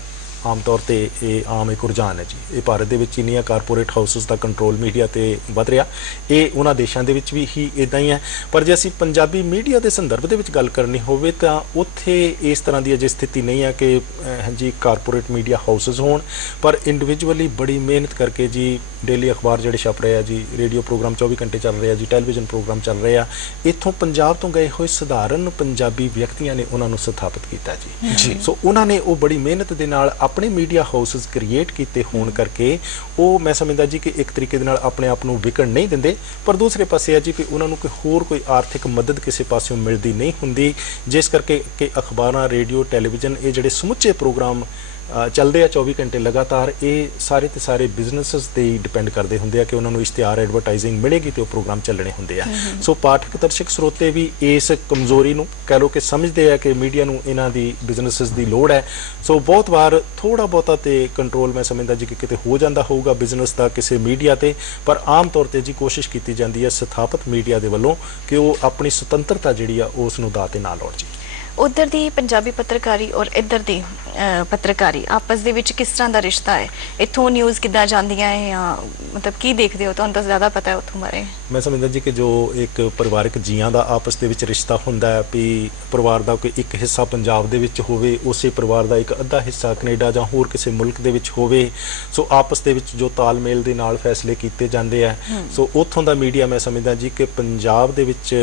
ਆਮ ਤੌਰ ਤੇ ਇਹ ਆਮ ਇੱਕ ਰੁਝਾਨ ਹੈ ਜੀ। ਇਹ ਭਾਰਤ ਦੇ ਵਿੱਚ ਇੰਨੀਆਂ ਕਾਰਪੋਰੇਟ ਹਾਊਸਸ ਦਾ ਕੰਟਰੋਲ ਮੀਡੀਆ ਤੇ ਵੱਧ ਰਿਹਾ, ਇਹ ਉਹਨਾਂ ਦੇਸ਼ਾਂ ਦੇ ਵਿੱਚ ਵੀ ਹੀ ਇਦਾਂ ਹੀ ਹੈ। ਪਰ ਜੇ ਅਸੀਂ ਪੰਜਾਬੀ ਮੀਡੀਆ ਦੇ ਸੰਦਰਭ ਦੇ ਵਿੱਚ ਗੱਲ ਕਰਨੀ ਹੋਵੇ ਤਾਂ ਉੱਥੇ ਇਸ ਤਰ੍ਹਾਂ ਦੀ ਅਜੇ ਸਥਿਤੀ ਨਹੀਂ ਹੈ ਕਿ ਹਾਂਜੀ ਕਾਰਪੋਰੇਟ ਮੀਡੀਆ ਹਾਊਸਸ ਹੋਣ, ਪਰ ਇੰਡੀਵਿਜੂਅਲੀ ਬੜੀ ਮਿਹਨਤ ਕਰਕੇ ਜੀ ਡੇਲੀ ਅਖਬਾਰ ਜਿਹੜੇ ਛਪ ਰਹੇ ਆ ਜੀ, ਰੇਡੀਓ ਪ੍ਰੋਗਰਾਮ 24 ਘੰਟੇ ਚੱਲ ਰਹੇ ਆ ਜੀ, ਟੈਲੀਵਿਜ਼ਨ ਪ੍ਰੋਗਰਾਮ ਚੱਲ ਰਹੇ ਆ, ਇੱਥੋਂ ਪੰਜਾਬ ਤੋਂ ਗਏ ਹੋਏ ਸਧਾਰਨ ਪੰਜਾਬੀ ਵਿਅਕਤੀਆਂ ਨੇ ਉਹਨਾਂ ਨੂੰ ਸਥਾਪਿਤ ਕੀਤਾ ਜੀ। ਸੋ ਉਹਨਾਂ ਨੇ ਉਹ ਬੜੀ ਮਿਹਨਤ ਦੇ ਨਾਲ ਆਪਣੇ ਮੀਡੀਆ ਹਾਊਸਸ ਕ੍ਰੀਏਟ ਕੀਤੇ ਹੋਣ ਕਰਕੇ ਉਹ ਮੈਂ ਸਮਝਦਾ ਜੀ ਕਿ ਇੱਕ ਤਰੀਕੇ ਦੇ ਨਾਲ ਆਪਣੇ ਆਪ ਨੂੰ ਵਿਕਣ ਨਹੀਂ ਦਿੰਦੇ, ਪਰ ਦੂਸਰੇ ਪਾਸੇ ਹੈ ਜੀ ਕਿ ਉਹਨਾਂ ਨੂੰ ਕੋਈ ਆਰਥਿਕ ਮਦਦ ਕਿਸੇ ਪਾਸਿਓਂ ਮਿਲਦੀ ਨਹੀਂ ਹੁੰਦੀ, ਜਿਸ ਕਰਕੇ ਕਿ ਅਖਬਾਰਾਂ, ਰੇਡੀਓ, ਟੈਲੀਵਿਜ਼ਨ ਇਹ ਜਿਹੜੇ ਸਮੁੱਚੇ ਪ੍ਰੋਗਰਾਮ ਚੱਲਦੇ ਆ 24 ਘੰਟੇ ਲਗਾਤਾਰ, ਇਹ ਸਾਰੇ ਤੇ ਸਾਰੇ ਬਿਜ਼ਨੈਸਸ ਤੇ ਹੀ ਡਿਪੈਂਡ ਕਰਦੇ ਹੁੰਦੇ ਆ ਕਿ ਉਹਨਾਂ ਨੂੰ ਇਸ਼ਤਿਹਾਰ ਐਡਵਰਟਾਈਜ਼ਿੰਗ ਮਿਲੇਗੀ ਤੇ ਉਹ ਪ੍ਰੋਗਰਾਮ ਚੱਲਣੇ ਹੁੰਦੇ ਆ। ਸੋ ਪਾਠਕ ਦਰਸ਼ਕ ਸਰੋਤੇ ਵੀ ਇਸ ਕਮਜ਼ੋਰੀ ਨੂੰ ਕਹਿ ਲਓ ਕਿ ਸਮਝਦੇ ਆ ਕਿ ਮੀਡੀਆ ਨੂੰ ਇਹਨਾਂ ਦੀ ਬਿਜ਼ਨੈਸਸ ਦੀ ਲੋੜ ਹੈ। ਸੋ ਬਹੁਤ ਵਾਰ ਥੋੜਾ ਬਹੁਤਾ ਤੇ ਕੰਟਰੋਲ ਮੈਂ ਸਮਝਦਾ ਜੀ ਕਿ ਕਿਤੇ ਹੋ ਜਾਂਦਾ ਹੋਊਗਾ ਬਿਜ਼ਨਸ ਦਾ ਕਿਸੇ ਮੀਡੀਆ ਤੇ, ਪਰ ਆਮ ਤੌਰ ਤੇ ਜੀ ਕੋਸ਼ਿਸ਼ ਕੀਤੀ ਜਾਂਦੀ ਹੈ ਸਥਾਪਿਤ ਮੀਡੀਆ ਦੇ ਵੱਲੋਂ ਕਿ ਉਹ ਆਪਣੀ ਸੁਤੰਤਰਤਾ ਜਿਹੜੀ ਆ ਉਸ ਨੂੰ ਦਾਅ ਤੇ ਨਾ ਲਾਉਣ ਜੀ। ਉਧਰ ਦੀ ਪੰਜਾਬੀ ਪੱਤਰਕਾਰੀ ਔਰ ਇੱਧਰ ਦੀ ਪੱਤਰਕਾਰੀ ਆਪਸ ਦੇ ਵਿੱਚ ਕਿਸ ਤਰ੍ਹਾਂ ਦਾ ਰਿਸ਼ਤਾ ਹੈ? ਇੱਥੋਂ ਨਿਊਜ਼ ਕਿੱਦਾਂ ਜਾਂਦੀਆਂ ਹੈ ਜਾਂ ਮਤਲਬ ਕੀ ਦੇਖਦੇ ਹੋ? ਤੁਹਾਨੂੰ ਤਾਂ ਜ਼ਿਆਦਾ ਪਤਾ ਹੈ ਉੱਥੋਂ ਬਾਰੇ। ਮੈਂ ਸਮਝਦਾ ਜੀ ਕਿ ਜੋ ਇੱਕ ਪਰਿਵਾਰਕ ਜੀਆਂ ਦਾ ਆਪਸ ਦੇ ਵਿੱਚ ਰਿਸ਼ਤਾ ਹੁੰਦਾ ਹੈ ਵੀ ਪਰਿਵਾਰ ਦਾ ਕੋਈ ਇੱਕ ਹਿੱਸਾ ਪੰਜਾਬ ਦੇ ਵਿੱਚ ਹੋਵੇ, ਉਸੇ ਪਰਿਵਾਰ ਦਾ ਇੱਕ ਅੱਧਾ ਹਿੱਸਾ ਕੈਨੇਡਾ ਜਾਂ ਹੋਰ ਕਿਸੇ ਮੁਲਕ ਦੇ ਵਿੱਚ ਹੋਵੇ, ਸੋ ਆਪਸ ਦੇ ਵਿੱਚ ਜੋ ਤਾਲਮੇਲ ਦੇ ਨਾਲ ਫੈਸਲੇ ਕੀਤੇ ਜਾਂਦੇ ਆ, ਸੋ ਉੱਥੋਂ ਦਾ ਮੀਡੀਆ ਮੈਂ ਸਮਝਦਾ ਜੀ ਕਿ ਪੰਜਾਬ ਦੇ ਵਿੱਚ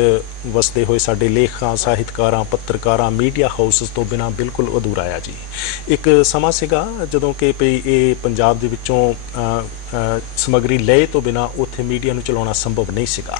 ਵਸਦੇ ਹੋਏ ਸਾਡੇ ਲੇਖਕਾਂ, ਸਾਹਿਤਕਾਰਾਂ, ਪੱਤਰਕਾਰਾਂ, ਮੀਡੀਆ ਹਾਊਸਸ ਤੋਂ ਬਿਨਾਂ ਬਿਲਕੁਲ ਅਧੂਰਾ ਆ ਜੀ। ਇੱਕ ਸਮਾਂ ਸੀਗਾ ਜਦੋਂ ਕਿ ਭਈ ਇਹ ਪੰਜਾਬ ਦੇ ਵਿੱਚੋਂ ਸਮੱਗਰੀ ਲਏ ਤੋਂ ਬਿਨਾਂ ਉੱਥੇ ਮੀਡੀਆ ਨੂੰ ਚਲਾਉਣਾ ਸੰਭਵ ਨਹੀਂ ਸੀਗਾ।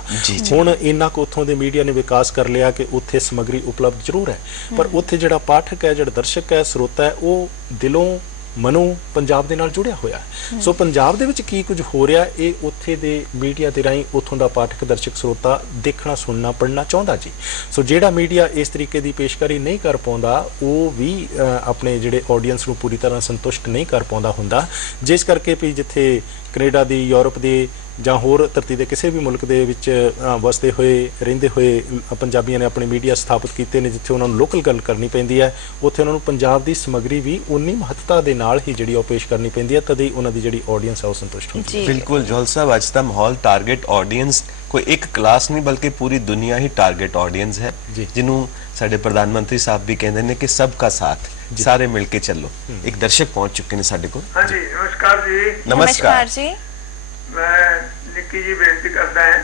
ਹੁਣ ਇੰਨਾ ਕੁ ਉੱਥੋਂ ਦੇ ਮੀਡੀਆ ਨੇ ਵਿਕਾਸ ਕਰ ਲਿਆ ਕਿ ਉੱਥੇ ਸਮੱਗਰੀ ਉਪਲਬਧ ਜ਼ਰੂਰ ਹੈ, ਪਰ ਉੱਥੇ ਜਿਹੜਾ ਪਾਠਕ ਹੈ, ਜਿਹੜਾ ਦਰਸ਼ਕ ਹੈ, ਸਰੋਤਾ ਹੈ, ਉਹ ਦਿਲੋਂ ਮਨੋਂ ਪੰਜਾਬ ਦੇ ਨਾਲ ਜੁੜਿਆ ਹੋਇਆ। ਸੋ ਪੰਜਾਬ ਦੇ ਵਿੱਚ ਕੀ ਕੁਝ ਹੋ ਰਿਹਾ ਇਹ ਉੱਥੇ ਦੇ ਮੀਡੀਆ ਦੇ ਰਾਹੀਂ ਉੱਥੋਂ ਦਾ ਪਾਠਕ, ਦਰਸ਼ਕ, ਸਰੋਤਾ ਦੇਖਣਾ, ਸੁਣਨਾ, ਪੜ੍ਹਨਾ ਚਾਹੁੰਦਾ ਜੀ। ਸੋ ਜਿਹੜਾ ਮੀਡੀਆ ਇਸ ਤਰੀਕੇ ਦੀ ਪੇਸ਼ਕਾਰੀ ਨਹੀਂ ਕਰ ਪਾਉਂਦਾ ਉਹ ਵੀ ਆਪਣੇ ਜਿਹੜੇ ਆਡੀਅנס ਨੂੰ ਪੂਰੀ ਤਰ੍ਹਾਂ ਸੰਤੁਸ਼ਟ ਨਹੀਂ ਕਰ ਪਾਉਂਦਾ ਹੁੰਦਾ, ਜਿਸ ਕਰਕੇ ਵੀ ਜਿੱਥੇ ਕੈਨੇਡਾ ਦੀ, ਯੂਰਪ ਦੀ ਜਾਂ ਹੋਰ ਧਰਤੀ ਦੇ ਕਿਸੇ ਵੀ ਮੁਲਕ ਦੇ ਵਿੱਚ ਵਸਦੇ ਹੋਏ ਰਹਿੰਦੇ ਹੋਏ ਪੰਜਾਬੀਆਂ ਨੇ ਆਪਣੇ ਮੀਡੀਆ ਸਥਾਪਿਤ ਕੀਤੇ ਨੇ, ਜਿੱਥੇ ਉਹਨਾਂ ਨੂੰ ਲੋਕਲ ਗੱਲ ਕਰਨੀ ਪੈਂਦੀ ਹੈ, ਉੱਥੇ ਉਹਨਾਂ ਨੂੰ ਪੰਜਾਬ ਦੀ ਸਮੱਗਰੀ ਵੀ ਉਨੀ ਮਹੱਤਤਾ ਦੇ ਨਾਲ ਹੀ ਜਿਹੜੀ ਉਹ ਪੇਸ਼ ਕਰਨੀ ਪੈਂਦੀ ਹੈ, ਤਦ ਹੀ ਉਹਨਾਂ ਦੀ ਜਿਹੜੀ ਆਡੀਅנס ਹੈ ਉਹ ਸੰਤੁਸ਼ਟ ਹੁੰਦੀ ਹੈ। ਬਿਲਕੁਲ ਜੋਹਲ ਸਾਹਿਬ, ਅੱਜ ਦਾ ਮਾਹੌਲ ਟਾਰਗੇਟ ਆਡੀਅנס ਕੋਈ ਇੱਕ ਕਲਾਸ ਨਹੀਂ ਬਲਕਿ ਪੂਰੀ ਦੁਨੀਆ ਹੀ ਟਾਰਗੇਟ ਆਡੀਅנס ਹੈ, ਜਿਹਨੂੰ ਸਾਡੇ ਪ੍ਰਧਾਨ ਮੰਤਰੀ ਸਾਹਿਬ ਵੀ ਕਹਿੰਦੇ ਨੇ ਕਿ ਸਭ ਦਾ ਸਾਥ, ਸਾਰੇ ਮਿਲ ਕੇ ਚੱਲੋ। ਇੱਕ ਦਰਸ਼ਕ ਪਹੁੰਚ ਚੁੱਕੇ ਨੇ ਸਾਡੇ ਕੋਲ। ਹਾਂਜੀ, ਨਮਸਕਾਰ ਜੀ। ਨਮਸਕਾਰ ਜੀ। ਮੈਂ ਨਿੱਕੀ ਜੀ ਬੇਨਤੀ ਕਰਦਾ ਹਾਂ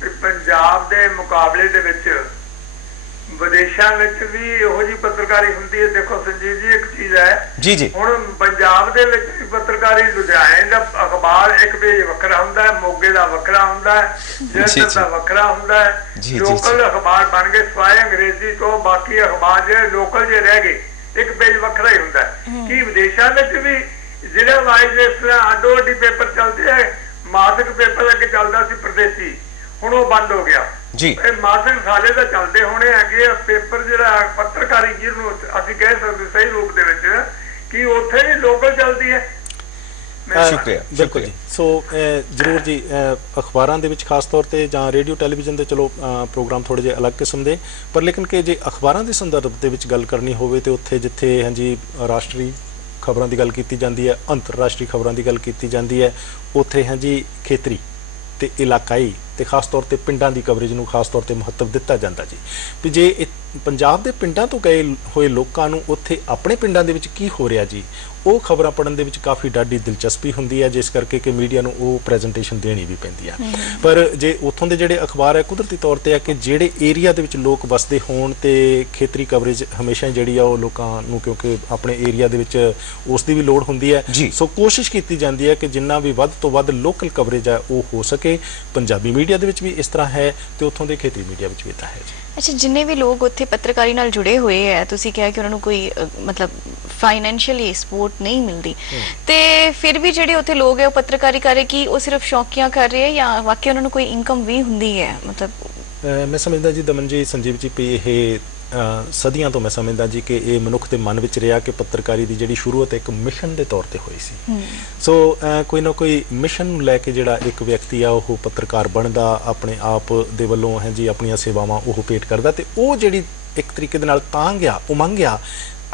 ਕਿ ਪੰਜਾਬ ਦੇ ਮੁਕਾਬਲੇ ਦੇ ਵਿੱਚ ਵਿਦੇਸ਼ਾਂ ਵਿੱਚ ਵੀ ਇਹੋ ਜਿਹੀ ਪੱਤਰਕਾਰੀ ਹੁੰਦੀ ਹੈ। ਦੇਖੋ ਸੰਜੀਵ ਜੀ, ਇੱਕ ਚੀਜ਼ ਹੈ ਜੀ, ਹੁਣ ਪੰਜਾਬ ਦੇ ਵਿੱਚ ਵੀ ਪੱਤਰਕਾਰੀ, ਲੁਧਿਆਣੇ ਦਾ ਅਖਬਾਰ ਇੱਕ ਪੇਜ ਵੱਖਰਾ ਹੁੰਦਾ ਹੈ, ਮੋਗੇ ਦਾ ਵੱਖਰਾ ਹੁੰਦਾ ਹੈ, ਜਲੰਧਰ ਦਾ ਵੱਖਰਾ ਹੁੰਦਾ ਹੈ, ਲੋਕਲ ਅਖਬਾਰ ਬਣ ਗਏ ਸਵਾਏ ਅੰਗਰੇਜ਼ੀ ਤੋਂ, ਬਾਕੀ ਅਖਬਾਰ ਜਿਹੜੇ ਲੋਕਲ ਜੇ ਰਹਿ ਗਏ ਇੱਕ ਪੇਜ ਵੱਖਰਾ ਹੀ ਹੁੰਦਾ ਹੈ। ਕੀ ਵਿਦੇਸ਼ਾਂ ਵਿੱਚ ਵੀ ਜ਼ਿਲ੍ਹਾ ਵਾਈਜ਼ ਇਸ ਤਰ੍ਹਾਂ ਅੱਡੋ ਅੱਡੀ ਪੇਪਰ ਚੱਲਦੇ ਹੈ? ਮਾਸਿਕ ਪੇਪਰ ਅੱਗੇ ਚੱਲਦਾ ਸੀ ਪ੍ਰਦੇਸ਼ੀ, ਹੁਣ ਉਹ ਬੰਦ ਹੋ ਗਿਆ ਜੀ। ਇਹ ਮਾਸਿਕ ਸਾਲੇ ਦਾ ਚੱਲਦੇ ਹੋਣੇ ਹੈਗੇ ਪੇਪਰ, ਜਿਹੜਾ ਪੱਤਰਕਾਰੀ ਜਿਹਨੂੰ ਅਸੀਂ ਕਹਿ ਸਕਦੇ ਸਹੀ ਰੂਪ ਦੇ ਵਿੱਚ, ਕਿ ਉੱਥੇ ਵੀ ਲੋਕਲ ਚੱਲਦੀ ਹੈ। ਸ਼ੁਕਰੀਆ, ਬਿਲਕੁਲ ਜੀ। ਸੋ ਜ਼ਰੂਰ ਜੀ, ਅਖਬਾਰਾਂ ਦੇ ਵਿੱਚ ਖਾਸ ਤੌਰ ਤੇ ਜਾਂ ਰੇਡੀਓ ਟੈਲੀਵਿਜ਼ਨ ਦੇ ਚਲੋ ਪ੍ਰੋਗਰਾਮ ਥੋੜੇ ਜਿਹੇ ਅਲੱਗ ਕਿਸਮ ਦੇ, ਪਰ ਲੇਕਿਨ ਕਿ ਜੇ ਅਖਬਾਰਾਂ ਦੇ ਸੰਦਰਭ ਦੇ ਵਿੱਚ ਗੱਲ ਕਰਨੀ ਹੋਵੇ ਤੇ ਉੱਥੇ ਜਿੱਥੇ ਹਾਂਜੀ ਰਾਸ਼ਟਰੀ ਖਬਰਾਂ ਦੀ ਗੱਲ ਕੀਤੀ ਜਾਂਦੀ ਹੈ, ਅੰਤਰਰਾਸ਼ਟਰੀ ਖਬਰਾਂ ਦੀ ਗੱਲ ਕੀਤੀ ਜਾਂਦੀ ਹੈ, ਉੱਥੇ ਹਾਂਜੀ ਖੇਤਰੀ ਤੇ ਇਲਾਕਾਈ ਤੇ ਖਾਸ ਤੌਰ ਤੇ ਪਿੰਡਾਂ ਦੀ ਕਵਰੇਜ ਨੂੰ ਖਾਸ ਤੌਰ ਤੇ ਮਹੱਤਵ ਦਿੱਤਾ ਜਾਂਦਾ ਜੀ। ਵੀ ਜੇ ਪੰਜਾਬ ਦੇ ਪਿੰਡਾਂ ਤੋਂ ਗਏ ਹੋਏ ਲੋਕਾਂ ਨੂੰ ਉੱਥੇ ਆਪਣੇ ਪਿੰਡਾਂ ਦੇ ਵਿੱਚ ਕੀ ਹੋ ਰਿਹਾ ਜੀ, ਉਹ ਖਬਰਾਂ ਪੜ੍ਹਨ ਦੇ ਵਿੱਚ ਕਾਫੀ ਡਾਢੀ ਦਿਲਚਸਪੀ ਹੁੰਦੀ ਹੈ, ਜਿਸ ਕਰਕੇ ਕਿ ਮੀਡੀਆ ਨੂੰ ਉਹ ਪ੍ਰੈਜੈਂਟੇਸ਼ਨ ਦੇਣੀ ਵੀ ਪੈਂਦੀ ਆ। ਪਰ ਜੇ ਉੱਥੋਂ ਦੇ ਜਿਹੜੇ ਅਖਬਾਰ ਹੈ ਕੁਦਰਤੀ ਤੌਰ ਤੇ ਹੈ ਕਿ ਜਿਹੜੇ ਏਰੀਆ ਦੇ ਵਿੱਚ ਲੋਕ ਵਸਦੇ ਹੋਣ ਤੇ ਖੇਤਰੀ ਕਵਰੇਜ ਹਮੇਸ਼ਾ ਜਿਹੜੀ ਆ ਉਹ ਲੋਕਾਂ ਨੂੰ, ਕਿਉਂਕਿ ਆਪਣੇ ਏਰੀਆ ਦੇ ਵਿੱਚ ਉਸ ਦੀ ਵੀ ਲੋੜ ਹੁੰਦੀ ਹੈ, ਸੋ ਕੋਸ਼ਿਸ਼ ਕੀਤੀ ਜਾਂਦੀ ਹੈ ਕਿ ਜਿੰਨਾ ਵੀ ਵੱਧ ਤੋਂ ਵੱਧ ਲੋਕਲ ਕਵਰੇਜ ਹੈ ਉਹ ਹੋ ਸਕੇ। ਪੰਜਾਬੀ ਮੀਡੀਆ ਦੇ ਵਿੱਚ ਵੀ ਇਸ ਤਰ੍ਹਾਂ ਹੈ ਤੇ ਉੱਥੋਂ ਦੇ ਖੇਤਰੀ ਮੀਡੀਆ ਵਿੱਚ ਵੀ ਤਾਂ ਹੈ ਜੀ। ਅੱਛਾ, ਜਿੰਨੇ ਵੀ ਲੋਕ ਉੱਥੇ ਪੱਤਰਕਾਰੀ ਨਾਲ ਜੁੜੇ ਹੋਏ ਹੈ, ਤੁਸੀਂ ਕਿਹਾ ਕਿ ਉਹਨਾਂ ਨੂੰ ਕੋਈ ਮਤਲਬ ਫਾਈਨੈਂਸ਼ੀਅਲੀ ਸਪੋਰਟ ਨਹੀਂ ਮਿਲਦੀ, ਤੇ ਫਿਰ ਵੀ ਜਿਹੜੇ ਉੱਥੇ ਲੋਕ ਹੈ ਉਹ ਪੱਤਰਕਾਰੀ ਕਰ ਰਹੇ, ਕਿ ਉਹ ਸਿਰਫ ਸ਼ੌਕੀਆ ਕਰ ਰਹੇ ਹੈ ਜਾਂ ਵਾਕਈ ਉਹਨਾਂ ਨੂੰ ਕੋਈ ਇਨਕਮ ਵੀ ਹੁੰਦੀ ਹੈ? ਮਤਲਬ ਮੈਂ ਸਮਝਦਾ ਜੀ ਦਮਨ ਜੀ, ਸੰਜੀਵ ਜੀ, ਵੀ ਇਹ ਸਦੀਆਂ ਤੋਂ ਮੈਂ ਸਮਝਦਾ ਜੀ ਕਿ ਇਹ ਮਨੁੱਖ ਦੇ ਮਨ ਵਿੱਚ ਰਿਹਾ ਕਿ ਪੱਤਰਕਾਰੀ ਦੀ ਜਿਹੜੀ ਸ਼ੁਰੂਆਤ ਇੱਕ ਮਿਸ਼ਨ ਦੇ ਤੌਰ ਤੇ ਹੋਈ ਸੀ। ਸੋ ਕੋਈ ਨਾ ਕੋਈ ਮਿਸ਼ਨ ਨੂੰ ਲੈ ਕੇ ਜਿਹੜਾ ਇੱਕ ਵਿਅਕਤੀ ਆ ਉਹ ਪੱਤਰਕਾਰ ਬਣਦਾ, ਆਪਣੇ ਆਪ ਦੇ ਵੱਲੋਂ ਹੈ ਜੀ ਆਪਣੀਆਂ ਸੇਵਾਵਾਂ ਉਹ ਭੇਟ ਕਰਦਾ, ਤੇ ਉਹ ਜਿਹੜੀ ਇੱਕ ਤਰੀਕੇ ਦੇ ਨਾਲ ਤਾਂ ਗਿਆ, ਉਮੰਗ ਗਿਆ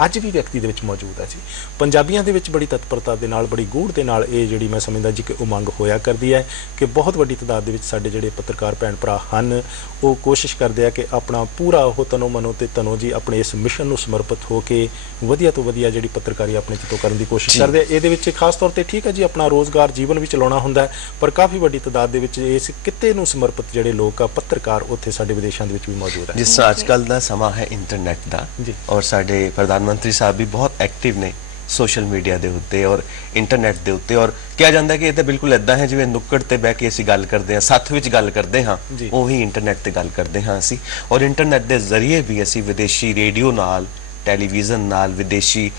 ਅੱਜ ਵੀ ਵਿਅਕਤੀ ਦੇ ਵਿੱਚ ਮੌਜੂਦ ਹੈ ਜੀ। ਪੰਜਾਬੀਆਂ ਦੇ ਵਿੱਚ ਬੜੀ ਤਤਪਰਤਾ ਦੇ ਨਾਲ, ਬੜੀ ਗੂੜ ਦੇ ਨਾਲ ਇਹ ਜਿਹੜੀ ਮੈਂ ਸਮਝਦਾ ਜੀ ਕਿ ਉਮੰਗ ਹੋਇਆ ਕਰਦੀ ਹੈ ਕਿ ਬਹੁਤ ਵੱਡੀ ਤਾਦਾਦ ਦੇ ਵਿੱਚ ਸਾਡੇ ਜਿਹੜੇ ਪੱਤਰਕਾਰ ਭੈਣ ਭਰਾ ਹਨ ਉਹ ਕੋਸ਼ਿਸ਼ ਕਰਦੇ ਆ ਕਿ ਆਪਣਾ ਪੂਰਾ ਉਹ ਤਨੋ ਮਨੋ ਤੇ ਤਨੋ ਜੀ ਆਪਣੇ ਇਸ ਮਿਸ਼ਨ ਨੂੰ ਸਮਰਪਿਤ ਹੋ ਕੇ ਵਧੀਆ ਤੋਂ ਵਧੀਆ ਜਿਹੜੀ ਪੱਤਰਕਾਰੀ ਆਪਣੇ ਤੋਂ ਕਰਨ ਦੀ ਕੋਸ਼ਿਸ਼ ਕਰਦੇ ਆ। ਇਹਦੇ ਵਿੱਚ ਖਾਸ ਤੌਰ ਤੇ ਠੀਕ ਹੈ ਜੀ ਆਪਣਾ ਰੋਜ਼ਗਾਰ ਜੀਵਨ ਵੀ ਚਲਾਉਣਾ ਹੁੰਦਾ ਹੈ, ਪਰ ਕਾਫੀ ਵੱਡੀ ਤਾਦਾਦ ਦੇ ਵਿੱਚ ਇਸ ਕਿੱਤੇ ਨੂੰ ਸਮਰਪਿਤ ਜਿਹੜੇ ਲੋਕ ਆ ਪੱਤਰਕਾਰ ਉੱਥੇ ਸਾਡੇ ਵਿਦੇਸ਼ਾਂ ਦੇ ਵਿੱਚ ਵੀ ਮੌਜੂਦ ਹੈ। ਜਿਸ ਤਰ੍ਹਾਂ ਅੱਜ ਕੱਲ੍ਹ ਦਾ ਸਮਾਂ ਹੈ ਇੰਟਰਨੈਟ ਦਾ, ਔਰ ਸਾਡੇ ਪ੍ਰਧਾਨ ਮੰਤਰੀ ਸਾਹਿਬ ਵੀ ਬਹੁਤ ਐਕਟਿਵ ਨੇ ਸੋਸ਼ਲ ਮੀਡੀਆ ਦੇ ਉੱਤੇ ਔਰ ਇੰਟਰਨੈਟ ਦੇ ਉੱਤੇ, ਔਰ ਕਿਹਾ ਜਾਂਦਾ ਕਿ ਇਹ ਤਾਂ ਬਿਲਕੁਲ ਇਦਾਂ ਹੈ ਜਿਵੇਂ ਨੁੱਕੜ ਤੇ ਬਹਿ ਕੇ ਅਸੀਂ ਗੱਲ ਕਰਦੇ ਹਾਂ, ਸੱਥ ਵਿੱਚ ਗੱਲ ਕਰਦੇ ਹਾਂ, ਉਹੀ ਇੰਟਰਨੈਟ ਤੇ ਗੱਲ ਕਰਦੇ ਹਾਂ ਅਸੀਂ। ਔਰ ਇੰਟਰਨੈਟ ਦੇ ਜ਼ਰੀਏ ਵੀ ਅਸੀਂ ਵਿਦੇਸ਼ੀ ਰੇਡੀਓ ਨਾਲ, ਟੈਲੀਵਿਜ਼ਨ ਨਾਲ, ਵਿਦੇਸ਼ੀ